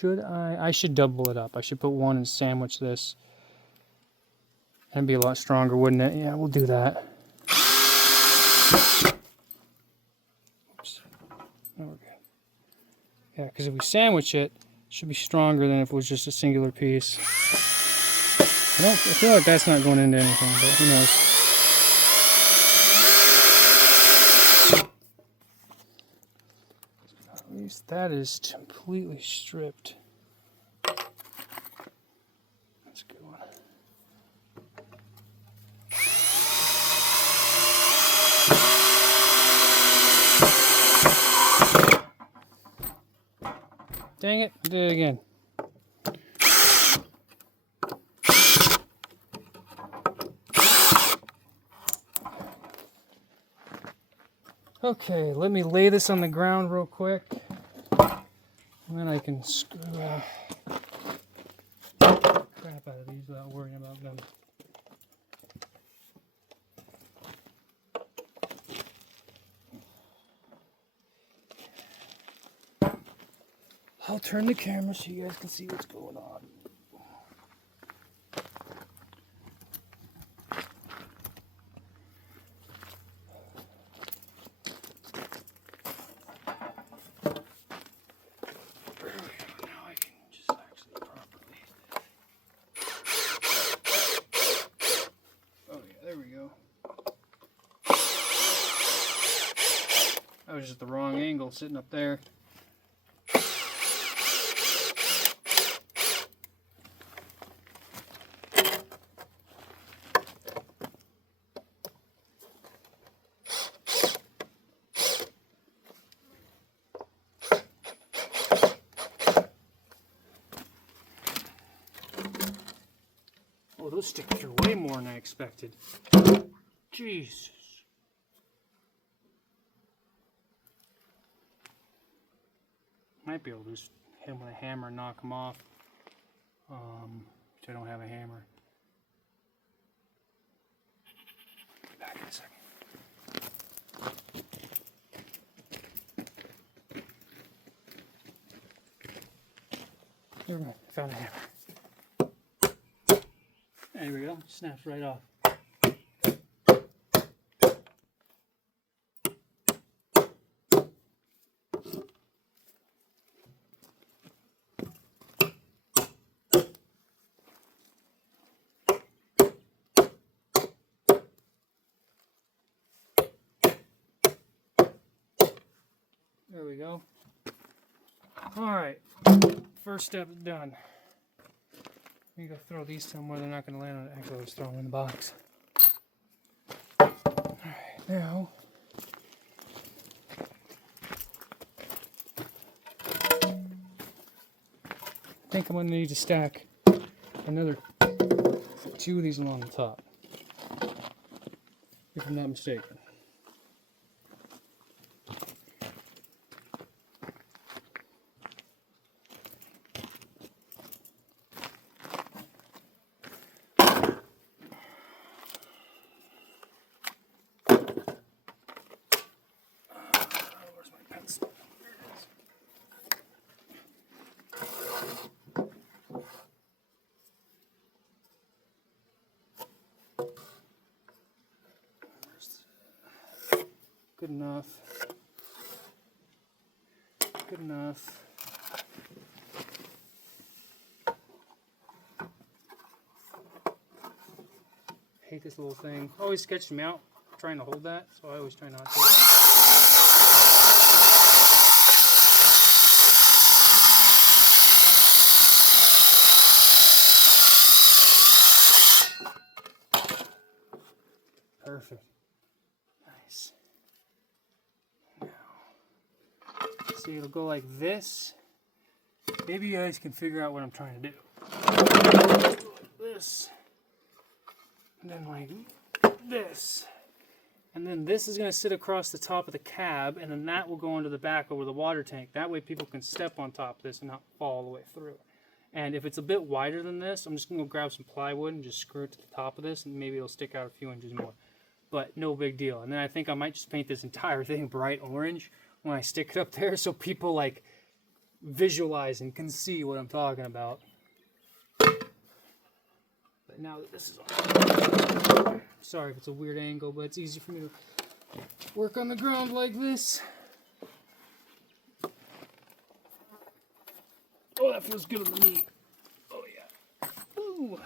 Should I? I should double it up. I should put one and sandwich this. That'd be a lot stronger, wouldn't it? Yeah, we'll do that. Oops. No, we're good. Yeah, because if we sandwich it, it should be stronger than if it was just a singular piece. I feel like that's not going into anything, but who knows. At least that is completely stripped. That's a good one. Dang it, I did it again. Okay, let me lay this on the ground real quick. And then I can screw crap out of these without worrying about them. I'll turn the camera so you guys can see what's going on. Now I can just actually properly. Oh yeah, there we go. That was just the wrong angle sitting up there. Oh, those stick through way more than I expected. Jesus. Might be able to just hit him with a hammer and knock him off. Which I don't have a hammer. Be back in a second. Never mind, I found a hammer. There we go, snaps right off. There we go. Alright, first step done. I'm going to throw these somewhere they're not going to land on it. Actually, I'll just throw them in the box. Alright, now I think I'm going to need to stack another 2 of these along the top, if I'm not mistaken. Good enough. Good enough. Hate this little thing. Always sketched me out trying to hold that, so I always try not to. Perfect. Nice. Now, see, it'll go like this. Maybe you guys can figure out what I'm trying to do. Like this. And then like this. And then this is going to sit across the top of the cab, and then that will go into the back over the water tank. That way people can step on top of this and not fall all the way through. And if it's a bit wider than this, I'm just going to go grab some plywood and just screw it to the top of this, and maybe it'll stick out a few inches more. But no big deal. And then I think I might just paint this entire thing bright orange when I stick it up there so people like visualize and can see what I'm talking about. But now that this is on, sorry if it's a weird angle, but it's easy for me to work on the ground like this. Oh, that feels good on the knee. Oh yeah. Ooh.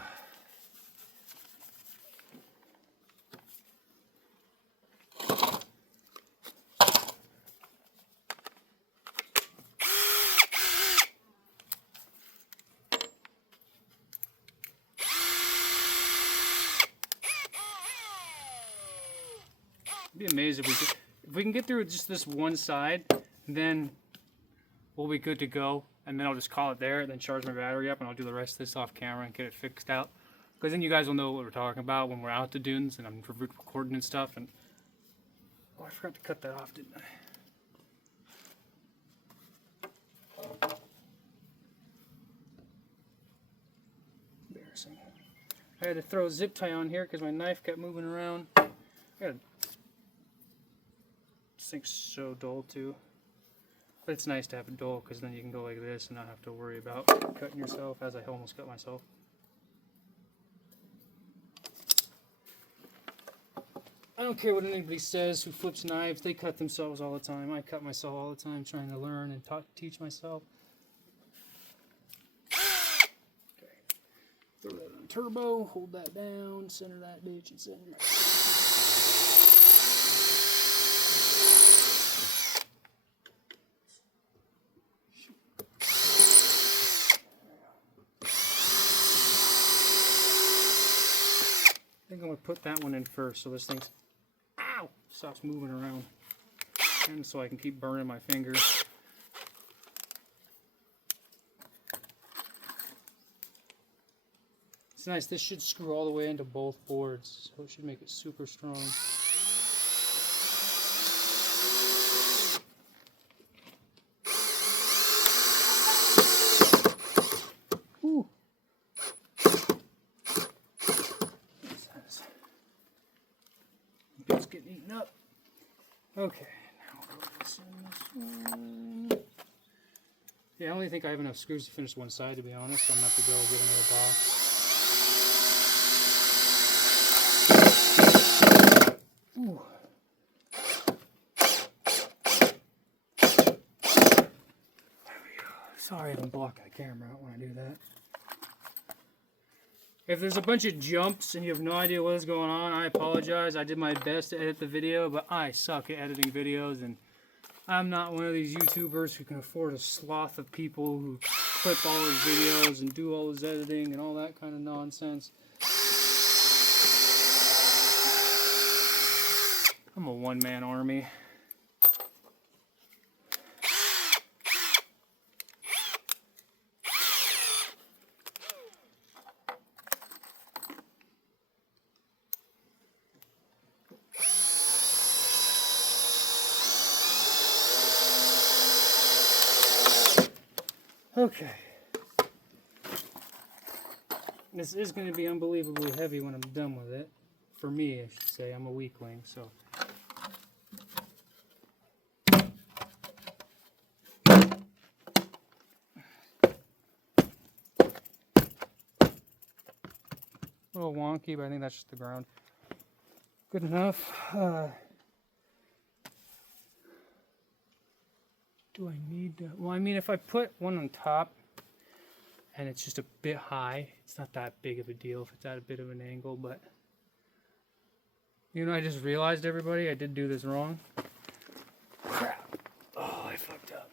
I'd be amazed if we can get through just this one side, then we'll be good to go. And then I'll just call it there, and then charge my battery up, and I'll do the rest of this off camera and get it fixed out. Because then you guys will know what we're talking about when we're out the dunes and I'm recording and stuff. And oh, I forgot to cut that off, didn't I? Embarrassing. I had to throw a zip tie on here because my knife kept moving around. This thing's so dull too. But it's nice to have it dull because then you can go like this and not have to worry about cutting yourself, as I almost cut myself. I don't care what anybody says who flips knives. They cut themselves all the time. I cut myself all the time trying to learn and teach myself. Okay. Throw that on turbo, hold that down, center that bitch, and center it. I think I'm going to put that one in first so this thing stops moving around, and so I can keep burning my fingers. It's nice, this should screw all the way into both boards, so it should make it super strong. Ooh. It's getting eaten up. Okay, now we'll go this one. Yeah, I only think I have enough screws to finish one side, to be honest, so I'm going to have to go get another box. Ooh. There we go. Sorry if I'm blocking the camera out when I do that. If there's a bunch of jumps and you have no idea what is going on, I apologize. I did my best to edit the video, but I suck at editing videos, and I'm not one of these YouTubers who can afford a sloth of people who clip all his videos and do all his editing and all that kind of nonsense. I'm a one-man army. Okay. This is going to be unbelievably heavy when I'm done with it. For me, I should say. I'm a weakling, so. A little wonky, but I think that's just the ground. Good enough. Do I need that? Well, I mean, if I put one on top and it's just a bit high, it's not that big of a deal if it's at a bit of an angle, but you know, I just realized, everybody, I did do this wrong. Crap. Oh, I fucked up.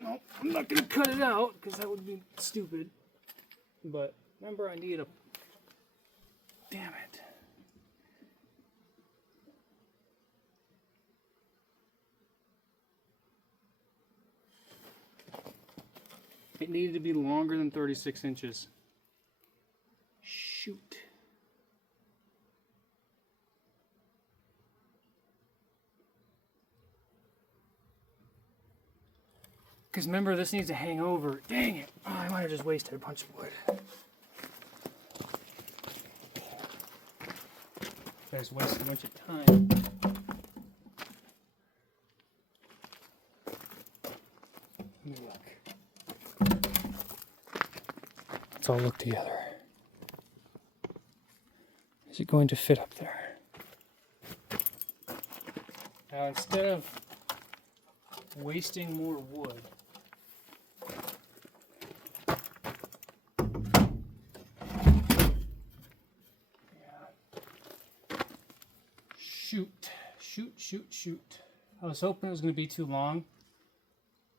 No, I'm not gonna cut it out because that would be stupid. But remember, I need a... Damn it. It needed to be longer than 36 inches. Shoot. Because remember, this needs to hang over. Dang it. Oh, I might have just wasted a bunch of wood. I just wasted a bunch of time. Let me look. Let's all look together. Is it going to fit up there? Now, instead of wasting more wood, shoot. I was hoping it was going to be too long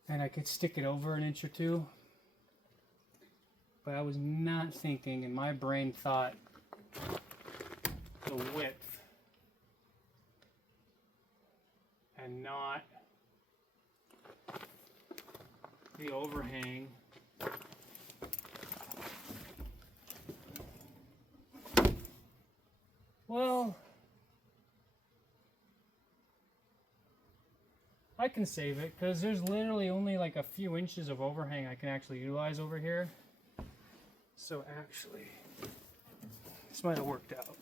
and I could stick it over an inch or two, but I was not thinking, and my brain thought the width and not the overhang. Well, I can save it because there's literally only like a few inches of overhang I can actually utilize over here. So actually, this might have worked out.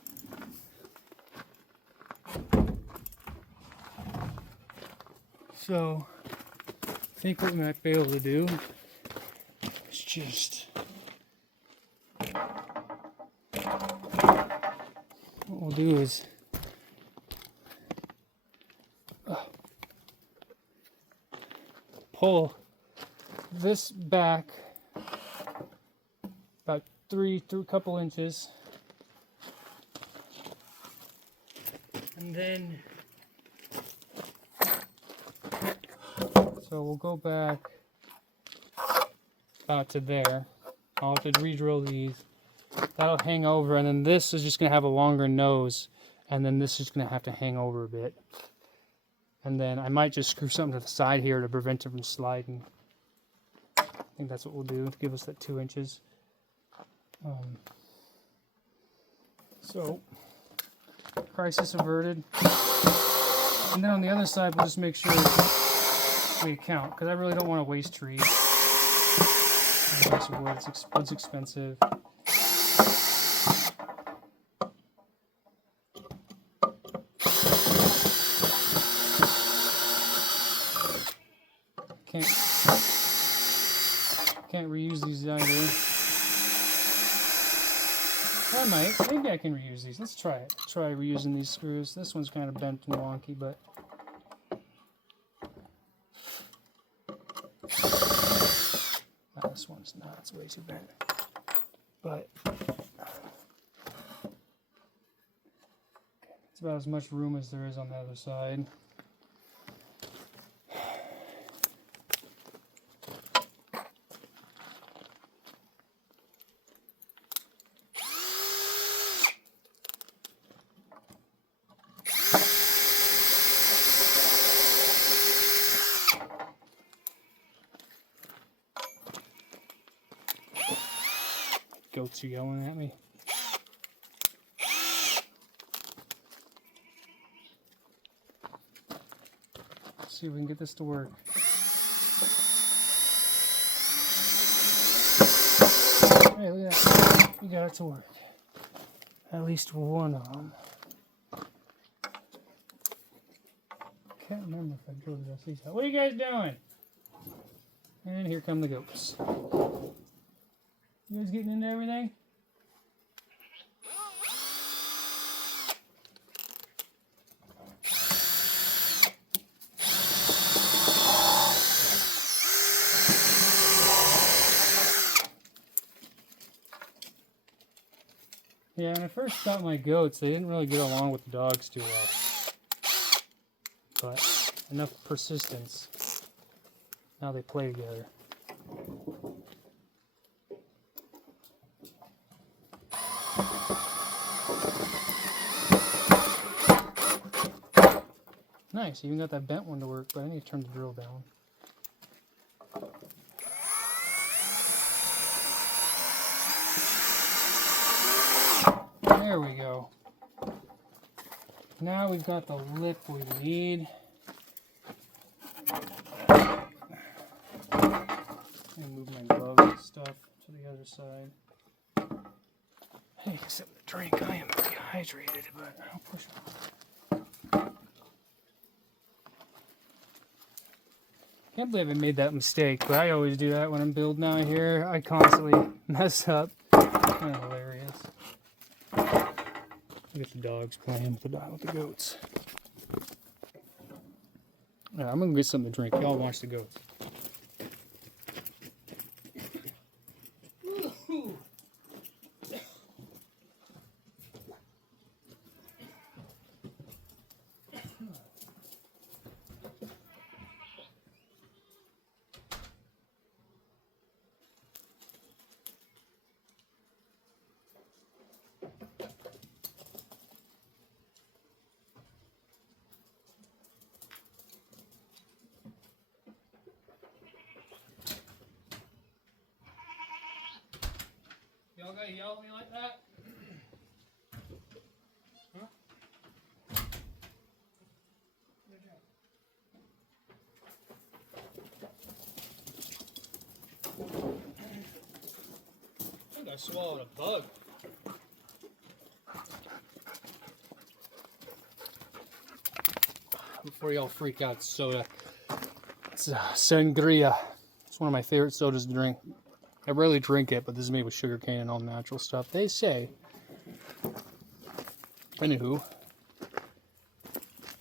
So I think what we might be able to do is just, what we'll do is pull this back about three couple inches, and then so we'll go back about to there. I'll have to re-drill these. That'll hang over, and then this is just going to have a longer nose, and then this is going to have to hang over a bit. And then I might just screw something to the side here to prevent it from sliding. I think that's what we'll do to give us that 2 inches. So, crisis averted. And then on the other side, we'll just make sure we account, because I really don't want to waste trees. Wood's expensive. Can't reuse these either. I might. Maybe I can reuse these. Let's try it. Try reusing these screws. This one's kind of bent and wonky, but this one's not. It's way too bent. But it's about as much room as there is on the other side. Goats are yelling at me. Let's see if we can get this to work. Hey, look at that. We got it to work. At least one of them. Can't remember if I drove the rest of these out. What are you guys doing? And here come the goats. You guys getting into everything? when I first got my goats, they didn't really get along with the dogs too well. But enough persistence. Now they play together. Nice, you even got that bent one to work, but I need to turn the drill down. There we go. Now we've got the lip we need. Let me move my gloves and stuff to the other side. I need something to drink. I am dehydrated, but I'll push on. Can't believe I made that mistake, but I always do that when I'm building out here. I constantly mess up. Kind of hilarious. Look at the dogs playing with the goats. Yeah, I'm gonna get something to drink. Y'all watch the goats. Y'all gotta yell at me like that? Huh? I think I swallowed a bug. Before y'all freak out, soda. It's sangria. It's one of my favorite sodas to drink. I rarely drink it, but this is made with sugar cane and all natural stuff. They say. Anywho.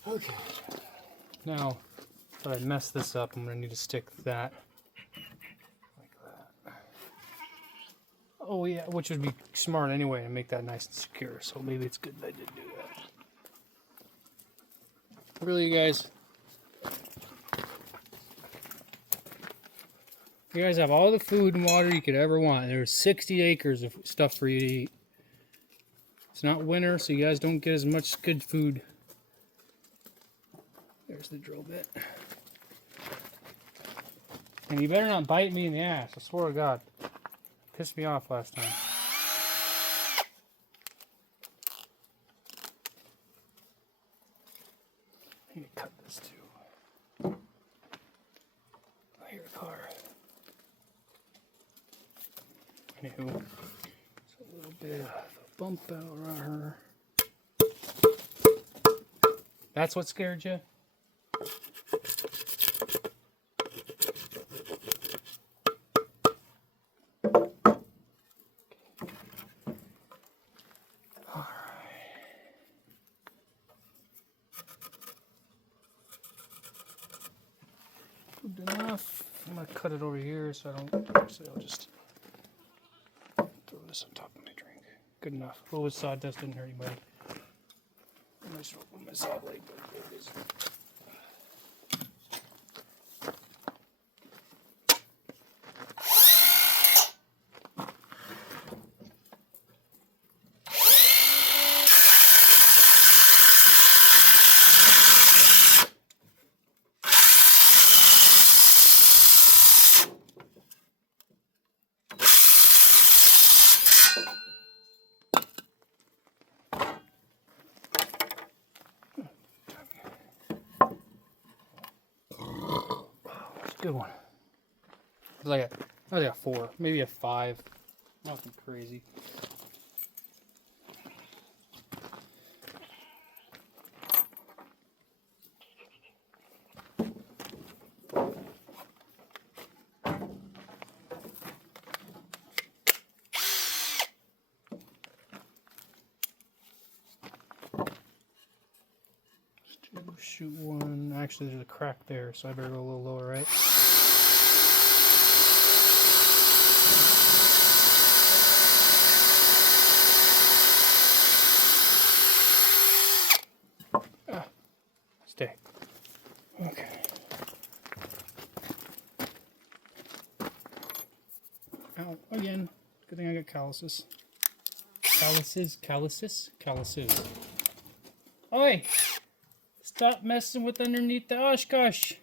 Okay. Now, if I mess this up, I'm going to need to stick that like that. Oh yeah, which would be smart anyway and make that nice and secure. So maybe it's good that I did do that. Really, you guys? You guys have all the food and water you could ever want. There's 60 acres of stuff for you to eat. It's not winter, so you guys don't get as much good food. There's the drill bit. And you better not bite me in the ass, I swear to God. Pissed me off last time. I need to cut this too. I hear a car. Anywho, it's a little bit of a bump out around her. That's what scared you? Good enough. I'm going to cut it over here so I don't, actually I'll just throw this on top of my drink. Good enough. A little sawdust didn't hurt anybody. My saw blade, but there it is. Good one. It was like a 4, maybe a 5. Nothing crazy. Shoot one. Actually, there's a crack there, so I better go a little lower, right? Good thing I got calluses. Calluses. Oi! Stop messing with underneath the Oshkosh.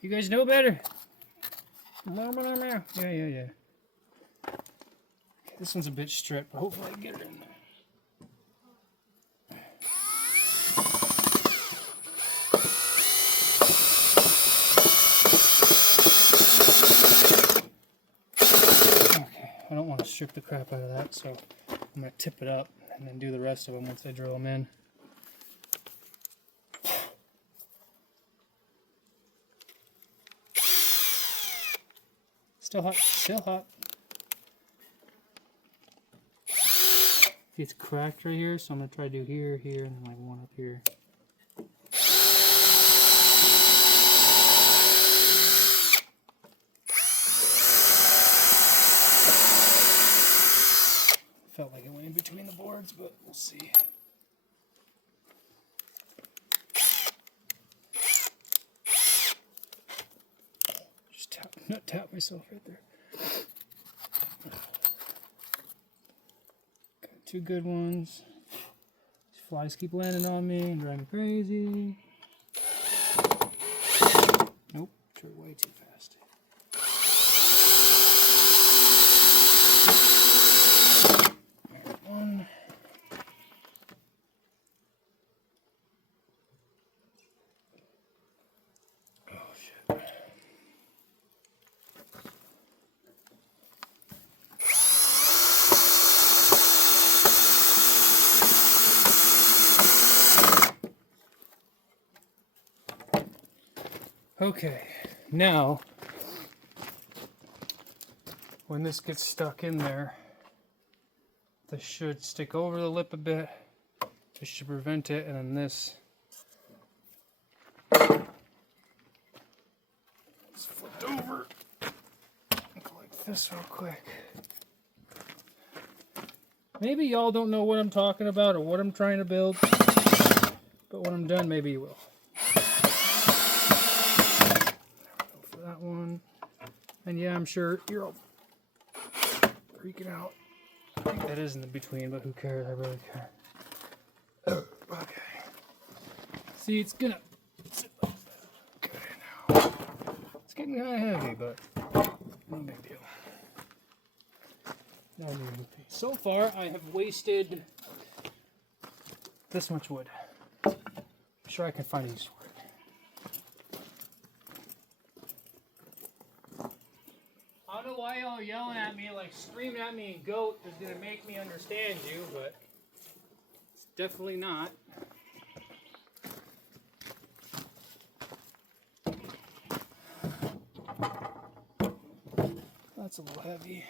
You guys know better. Yeah. Okay, this one's a bit stripped, but hopefully I can get it in there. I don't want to strip the crap out of that, so I'm going to tip it up and then do the rest of them once I drill them in. Still hot, still hot. See, it's cracked right here, so I'm going to try to do here, here, and then like one up here. Felt like it went in between the boards, but we'll see. Just tap myself right there. Got two good ones. These flies keep landing on me and driving me crazy. Nope, threw way too fast. One. Oh shit. Okay, now when this gets stuck in there, this should stick over the lip a bit. This should prevent it, and then this it's flipped over. Go like this real quick. Maybe y'all don't know what I'm talking about or what I'm trying to build, but when I'm done, maybe you will. Go for that one. And yeah, I'm sure you're all freaking out. I think that is in the between, but who cares? I really care. Okay. See, it's gonna sit like that. Okay, now. It's getting kind of heavy, but no big deal. No big deal. So far, I have wasted this much wood. I'm sure I can find a use for it. I don't know why y'all are yelling at me, like screaming at me and goat is going to make me understand you, but it's definitely not. That's a little heavy.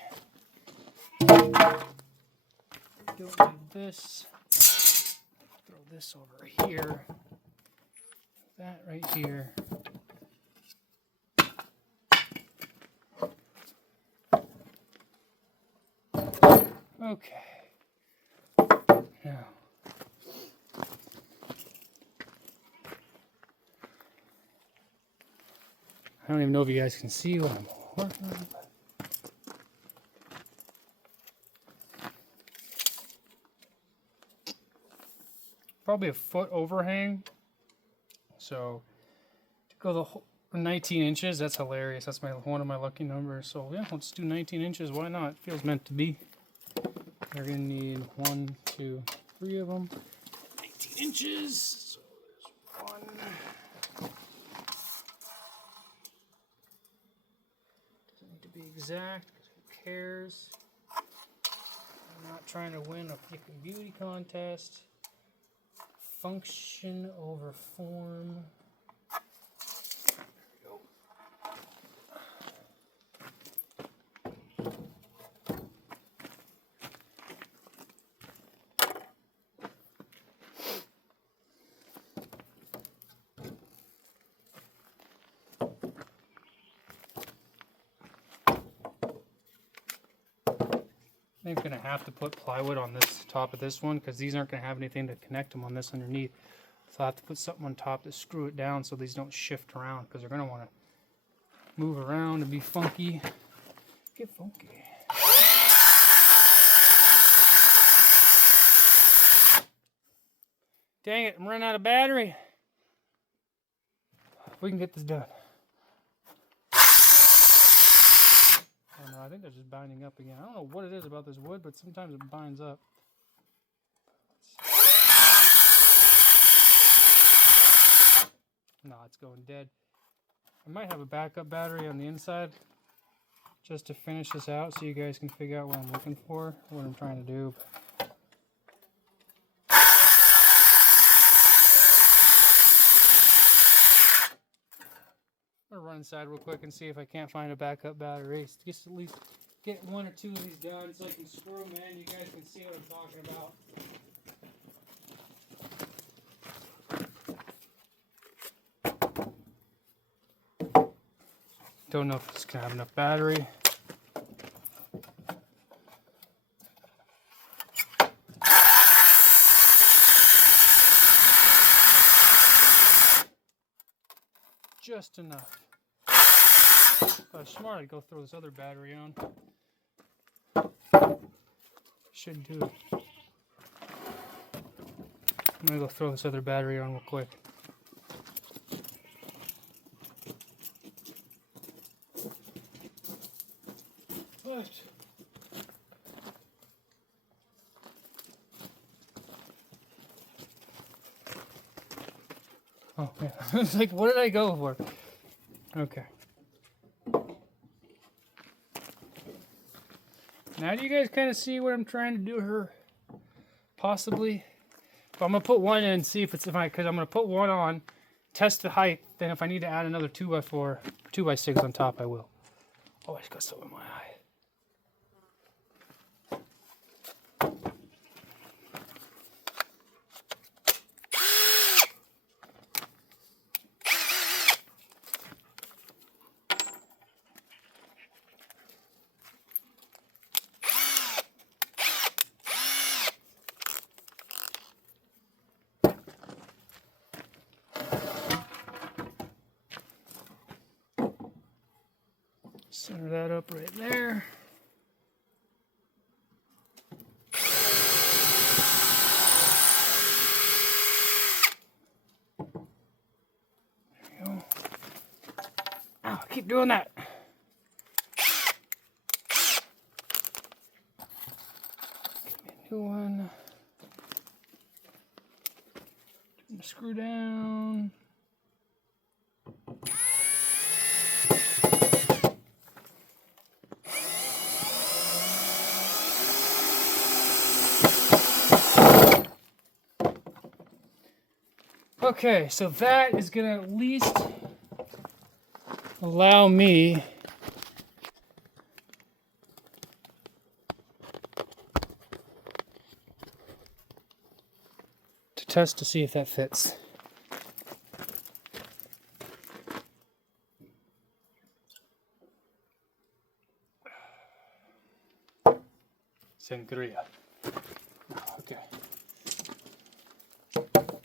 Don't need this. Throw this over here. That right here. Okay. Now, I don't even know if you guys can see what I'm working on. Probably a foot overhang. So to go the whole 19 inches, that's hilarious. That's one of my lucky numbers. So yeah, let's do 19 inches. Why not? It feels meant to be. We're gonna need 1, 2, 3 of them. 19 inches. So there's one. Doesn't need to be exact, because who cares? I'm not trying to win a freaking beauty contest. Function over form. I'm going to have to put plywood on this top of this one because these aren't going to have anything to connect them on this underneath. So I'll have to put something on top to screw it down so these don't shift around because they're going to want to move around and be funky. Get funky. Dang it, I'm running out of battery. We can get this done. I don't know, I think they're just binding up again. I don't know what it is about this wood, but sometimes it binds up. No, it's going dead. I might have a backup battery on the inside just to finish this out so you guys can figure out what I'm looking for, what I'm trying to do. I'm gonna run inside real quick and see if I can't find a backup battery. Just at least get 1 or 2 of these done so I can screw them in. You guys can see what I'm talking about. Don't know if it's gonna have enough battery. Just enough. If I was smart, I'd go throw this other battery on. Should do it. I'm gonna go throw this other battery on real quick. But oh yeah, it's like, what did I go for? Okay. Now do you guys kind of see what I'm trying to do here? Possibly. But I'm gonna put one in and see if it's because I'm gonna put one on, test the height. Then if I need to add another 2x4, 2x6 on top, I will. Oh, I just got some in my eye. Center that up right there. There you go. Ow, I keep doing that. Give me a new one. Turn the screw down. Okay, so that is going to at least allow me to test to see if that fits. Sangria. Okay.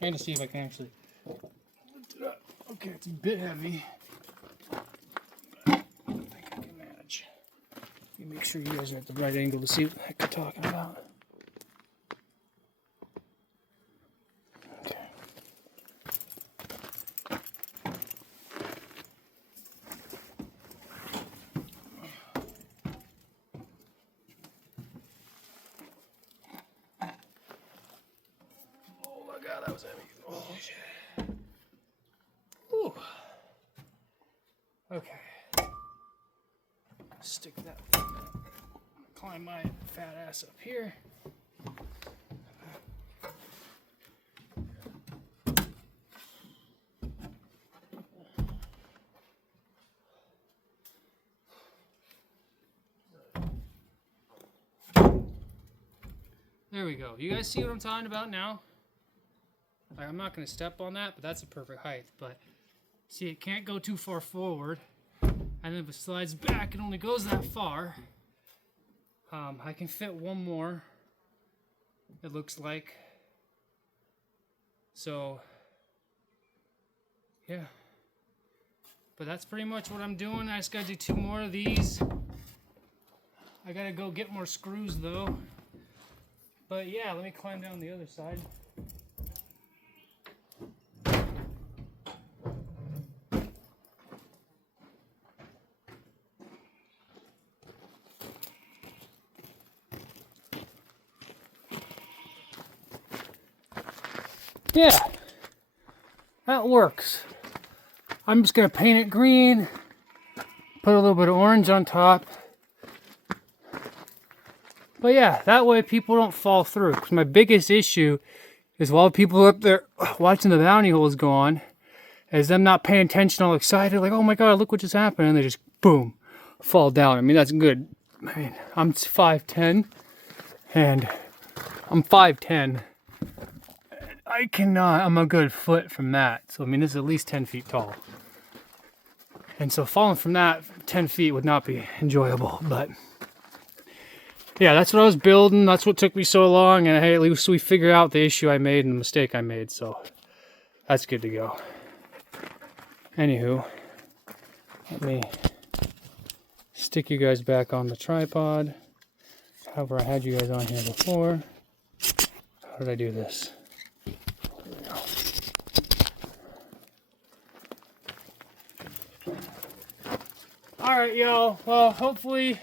And to see if I can actually lift it up. Okay, it's a bit heavy. But I think I can manage. You make sure you guys are at the right angle to see what the heck I'm talking about. Okay. Oh my god, that was heavy. Oh shit. Ooh. Okay. Stick that. Climb my fat ass up here. There we go. You guys see what I'm talking about now? Like, I'm not going to step on that, but that's a perfect height. But see, it can't go too far forward. And if it slides back, it only goes that far. I can fit one more, it looks like. So, yeah. But that's pretty much what I'm doing. I just got to do 2 more of these. I got to go get more screws, though. But yeah, let me climb down the other side. yeah, that works. I'm just gonna paint it green, put a little bit of orange on top. But yeah, that way people don't fall through. Because my biggest issue is while people are up there watching the bounty holes go on, is them not paying attention, all excited, like, oh my god, look what just happened, and they just, boom, fall down. I mean, that's good. I mean, I'm 5'10", and I'm 5'10". I cannot, I'm a good foot from that. So, I mean, this is at least 10 feet tall. And so falling from that 10 feet would not be enjoyable, but yeah, that's what I was building. That's what took me so long, and hey, at least we figured out the issue I made and the mistake I made, so that's good to go. Anywho, let me stick you guys back on the tripod. However, I had you guys on here before. How did I do this? There we go. Alright, y'all. Well, hopefully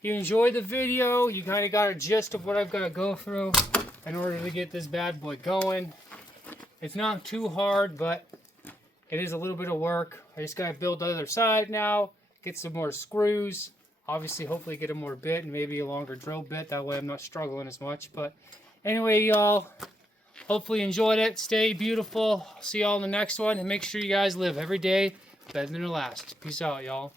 you enjoyed the video. You kind of got a gist of what I've got to go through in order to get this bad boy going. It's not too hard, but it is a little bit of work. I just got to build the other side now, get some more screws. Obviously, hopefully get a more bit and maybe a longer drill bit. That way I'm not struggling as much. But anyway, y'all, hopefully you enjoyed it. Stay beautiful. See y'all in the next one. And make sure you guys live every day better than the last. Peace out, y'all.